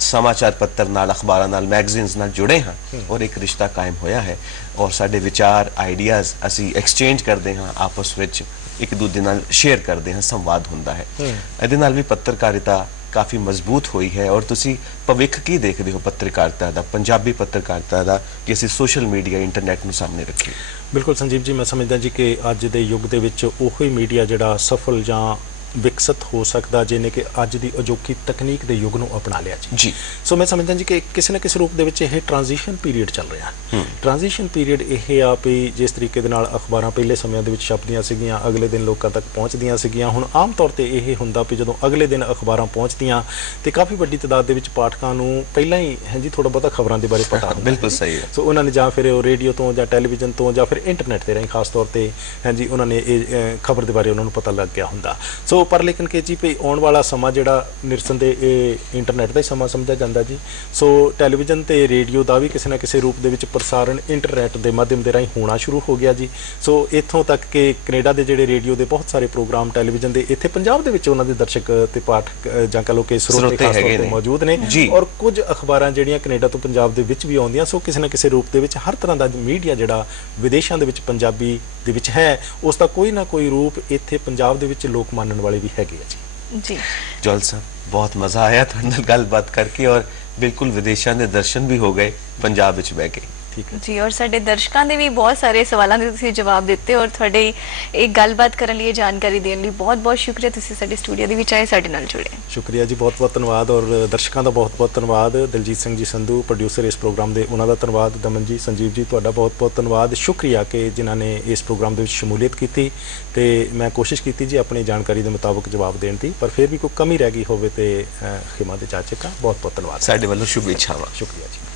ਸਮਾਚਾਰ ਪੱਤਰ ਨਾਲ, ਅਖਬਾਰਾਂ ਨਾਲ, ਮੈਗਜ਼ੀਨਸ ਨਾਲ ਜੁੜੇ ਹਾਂ ਔਰ ਇੱਕ ਰਿਸ਼ਤਾ ਕਾਇਮ ਹੋਇਆ ਹੈ। ਔਰ ਸਾਡੇ ਵਿਚਾਰ, ਆਈਡੀਆਜ਼ ਅਸੀਂ ਐਕਸਚੇਂਜ ਕਰਦੇ ਹਾਂ, ਆਪਸ ਵਿੱਚ ਇੱਕ ਦੂਜੇ ਨਾਲ ਸ਼ੇਅਰ ਕਰਦੇ ਹਾਂ, ਸੰਵਾਦ ਹੁੰਦਾ ਹੈ। ਇਹਦੇ ਨਾਲ ਵੀ ਪੱਤਰਕਾਰਿਤਾ ਕਾਫੀ ਮਜ਼ਬੂਤ ਹੋਈ ਹੈ। ਔਰ ਤੁਸੀਂ ਭਵਿੱਖ ਕੀ ਦੇਖਦੇ ਹੋ ਪੱਤਰਕਾਰਿਤਾ ਦਾ, ਪੰਜਾਬੀ ਪੱਤਰਕਾਰਿਤਾ ਦਾ, ਕਿ ਅਸੀਂ ਸੋਸ਼ਲ ਮੀਡੀਆ, ਇੰਟਰਨੈਟ ਨੂੰ ਸਾਹਮਣੇ ਰੱਖੀਏ? ਬਿਲਕੁਲ ਸੰਜੀਵ ਜੀ, ਮੈਂ ਸਮਝਦਾ ਜੀ ਕਿ ਅੱਜ ਦੇ ਯੁੱਗ ਦੇ ਵਿੱਚ ਉਹੀ ਮੀਡੀਆ ਜਿਹੜਾ ਸਫਲ ਜਾਂ ਵਿਕਸਿਤ ਹੋ ਸਕਦਾ ਜਿਹਨੇ ਕਿ ਅੱਜ ਦੀ ਅਜੋਕੀ ਤਕਨੀਕ ਦੇ ਯੁੱਗ ਨੂੰ ਅਪਣਾ ਲਿਆ ਜੀ। ਸੋ ਮੈਂ ਸਮਝਦਾ ਜੀ ਕਿ ਕਿਸੇ ਨਾ ਕਿਸੇ ਰੂਪ ਦੇ ਵਿੱਚ ਇਹ ਟ੍ਰਾਂਜੀਸ਼ਨ ਪੀਰੀਅਡ ਚੱਲ ਰਿਹਾ। ਟ੍ਰਾਂਜੀਸ਼ਨ ਪੀਰੀਅਡ ਇਹ ਆ ਵੀ ਜਿਸ ਤਰੀਕੇ ਦੇ ਨਾਲ ਅਖਬਾਰਾਂ ਪਹਿਲੇ ਸਮਿਆਂ ਦੇ ਵਿੱਚ ਛਪਦੀਆਂ ਸੀਗੀਆਂ, ਅਗਲੇ ਦਿਨ ਲੋਕਾਂ ਤੱਕ ਪਹੁੰਚਦੀਆਂ ਸੀਗੀਆਂ, ਹੁਣ ਆਮ ਤੌਰ ਤੇ ਇਹ ਹੁੰਦਾ ਵੀ ਜਦੋਂ ਅਗਲੇ ਦਿਨ ਅਖਬਾਰਾਂ ਪਹੁੰਚਦੀਆਂ ਤੇ ਕਾਫੀ ਵੱਡੀ ਤਾਦਾਦ ਦੇ ਵਿੱਚ ਪਾਠਕਾਂ ਨੂੰ ਪਹਿਲਾਂ ਹੀ ਜੀ ਥੋੜਾ ਬਹੁਤਾ ਖਬਰਾਂ ਦੇ ਬਾਰੇ ਪਤਾ ਹੁੰਦਾ। ਬਿਲਕੁਲ ਸਹੀ ਹੈ। ਸੋ ਉਹਨਾਂ ਨੇ ਜਾਂ ਫਿਰ ਰੇਡੀਓ ਤੋਂ ਜਾਂ ਟੈਲੀਵਿਜ਼ਨ ਤੋਂ ਜਾਂ ਫਿਰ ਇੰਟਰਨੈਟ ਤੇ ਰਾਹੀਂ ਖਾਸ ਤੌਰ ਤੇ ਹਾਂਜੀ ਉਹਨਾਂ ਨੇ ਇਹ ਖਬਰ ਦੇ ਬਾਰੇ ਉਹਨਾਂ ਨੂੰ ਪਤਾ ਲੱਗ ਗਿਆ ਹੁੰਦਾ। ਸੋ ਪਰ ਲੇਕਿਨ ਕਿ ਜੀ ਵੀ ਆਉਣ ਵਾਲਾ ਸਮਾਂ ਜਿਹੜਾ ਨਿਰਸਨ ਦੇ ਇਹ ਇੰਟਰਨੈਟ ਦਾ ਹੀ ਸਮਾਂ ਸਮਝਿਆ ਜਾਂਦਾ ਜੀ। ਸੋ ਟੈਲੀਵਿਜ਼ਨ ਤੇ ਰੇਡੀਓ ਦਾ ਵੀ ਕਿਸੇ ਨਾ ਕਿਸੇ ਰੂਪ ਦੇ ਵਿੱਚ ਪ੍ਰਸਾਰਣ ਇੰਟਰਨੈਟ ਦੇ ਮਾਧਿਅਮ ਦੇ ਰਾਹੀਂ ਹੋਣਾ ਸ਼ੁਰੂ ਹੋ ਗਿਆ ਜੀ। ਸੋ ਇੱਥੋਂ ਤੱਕ ਕਿ ਕੈਨੇਡਾ ਦੇ ਜਿਹੜੇ ਰੇਡੀਓ ਦੇ ਬਹੁਤ ਸਾਰੇ ਪ੍ਰੋਗਰਾਮ, ਟੈਲੀਵਿਜ਼ਨ ਦੇ ਇੱਥੇ ਪੰਜਾਬ ਦੇ ਵਿੱਚ ਉਹਨਾਂ ਦੇ ਦਰਸ਼ਕ ਤੇ ਪਾਠਕ ਜਾਂ ਕਹ ਲਓ ਕਿ ਸਰੋਤੇ ਖਾਸ ਤੌਰ ਤੇ ਮੌਜੂਦ ਨੇ। ਔਰ ਕੁਝ ਅਖਬਾਰਾਂ ਜਿਹੜੀਆਂ ਕੈਨੇਡਾ ਤੋਂ ਪੰਜਾਬ ਦੇ ਵਿੱਚ ਵੀ ਆਉਂਦੀਆਂ, ਸੋ ਕਿਸੇ ਨਾ ਕਿਸੇ ਰੂਪ ਦੇ ਵਿੱਚ ਹਰ ਤਰ੍ਹਾਂ ਦਾ ਮੀਡੀਆ ਜਿਹੜਾ ਵਿਦੇਸ਼ਾਂ ਦੇ ਵਿੱਚ ਪੰਜਾਬੀ ਦੇ ਵਿੱਚ ਹੈ, ਉਸ ਦਾ ਕੋਈ ਨਾ ਕੋਈ ਰੂਪ ਇੱਥੇ ਪੰਜਾਬ ਦੇ ਵਿੱਚ ਲੋਕ ਮੰਨਣ ਵਾਲੇ ਵੀ ਹੈਗੇ ਆ ਜੀ। ਜੋਲ ਸਾਹਿਬ, ਬਹੁਤ ਮਜ਼ਾ ਆਇਆ ਤੁਹਾਡੇ ਨਾਲ ਗੱਲਬਾਤ ਕਰਕੇ, ਔਰ ਬਿਲਕੁਲ ਵਿਦੇਸ਼ਾਂ ਦੇ ਦਰਸ਼ਨ ਵੀ ਹੋ ਗਏ ਪੰਜਾਬ ਵਿੱਚ ਬਹਿ ਕੇ। ਜੀ, ਔਰ ਸਾਡੇ ਦਰਸ਼ਕਾਂ ਦੇ ਵੀ ਬਹੁਤ ਸਾਰੇ ਸਵਾਲਾਂ ਦੇ ਤੁਸੀਂ ਜਵਾਬ ਦਿੱਤੇ, ਔਰ ਤੁਹਾਡੇ ਇਹ ਗੱਲਬਾਤ ਕਰਨ ਲਈ, ਜਾਣਕਾਰੀ ਦੇਣ ਲਈ ਬਹੁਤ ਬਹੁਤ ਸ਼ੁਕਰੀਆ। ਤੁਸੀਂ ਸਾਡੇ ਸਟੂਡੀਓ ਦੇ ਵਿੱਚ ਆਏ, ਸਾਡੇ ਨਾਲ ਜੁੜੇ। ਸ਼ੁਕਰੀਆ ਜੀ, ਬਹੁਤ ਬਹੁਤ ਧੰਨਵਾਦ। ਔਰ ਦਰਸ਼ਕਾਂ ਦਾ ਬਹੁਤ ਬਹੁਤ ਧੰਨਵਾਦ। ਦਲਜੀਤ ਸਿੰਘ ਜੀ ਸੰਧੂ ਪ੍ਰੋਡਿਊਸਰ ਇਸ ਪ੍ਰੋਗਰਾਮ ਦੇ, ਉਹਨਾਂ ਦਾ ਧੰਨਵਾਦ। ਦਮਨ ਜੀ, ਸੰਜੀਵ ਜੀ, ਤੁਹਾਡਾ ਬਹੁਤ ਬਹੁਤ ਧੰਨਵਾਦ। ਸ਼ੁਕਰੀਆ ਕਿ ਜਿਨ੍ਹਾਂ ਨੇ ਇਸ ਪ੍ਰੋਗਰਾਮ ਦੇ ਵਿੱਚ ਸ਼ਮੂਲੀਅਤ ਕੀਤੀ ਤੇ ਮੈਂ ਕੋਸ਼ਿਸ਼ ਕੀਤੀ ਜੀ ਆਪਣੀ ਜਾਣਕਾਰੀ ਦੇ ਮੁਤਾਬਕ ਜਵਾਬ ਦੇਣ ਦੀ, ਪਰ ਫਿਰ ਵੀ ਕੋਈ ਕਮੀ ਰਹਿ ਗਈ ਹੋਵੇ ਤੇ ਖਿਮਾ ਦੇ ਚਾਚੇ ਦਾ ਬਹੁਤ ਬਹੁਤ ਧੰਨਵਾਦ। ਸਾਡੇ ਵੱਲੋਂ ਸ਼ੁਭ ਇੱਛਾਵਾਂ। ਸ਼ੁਕਰੀਆ ਜੀ।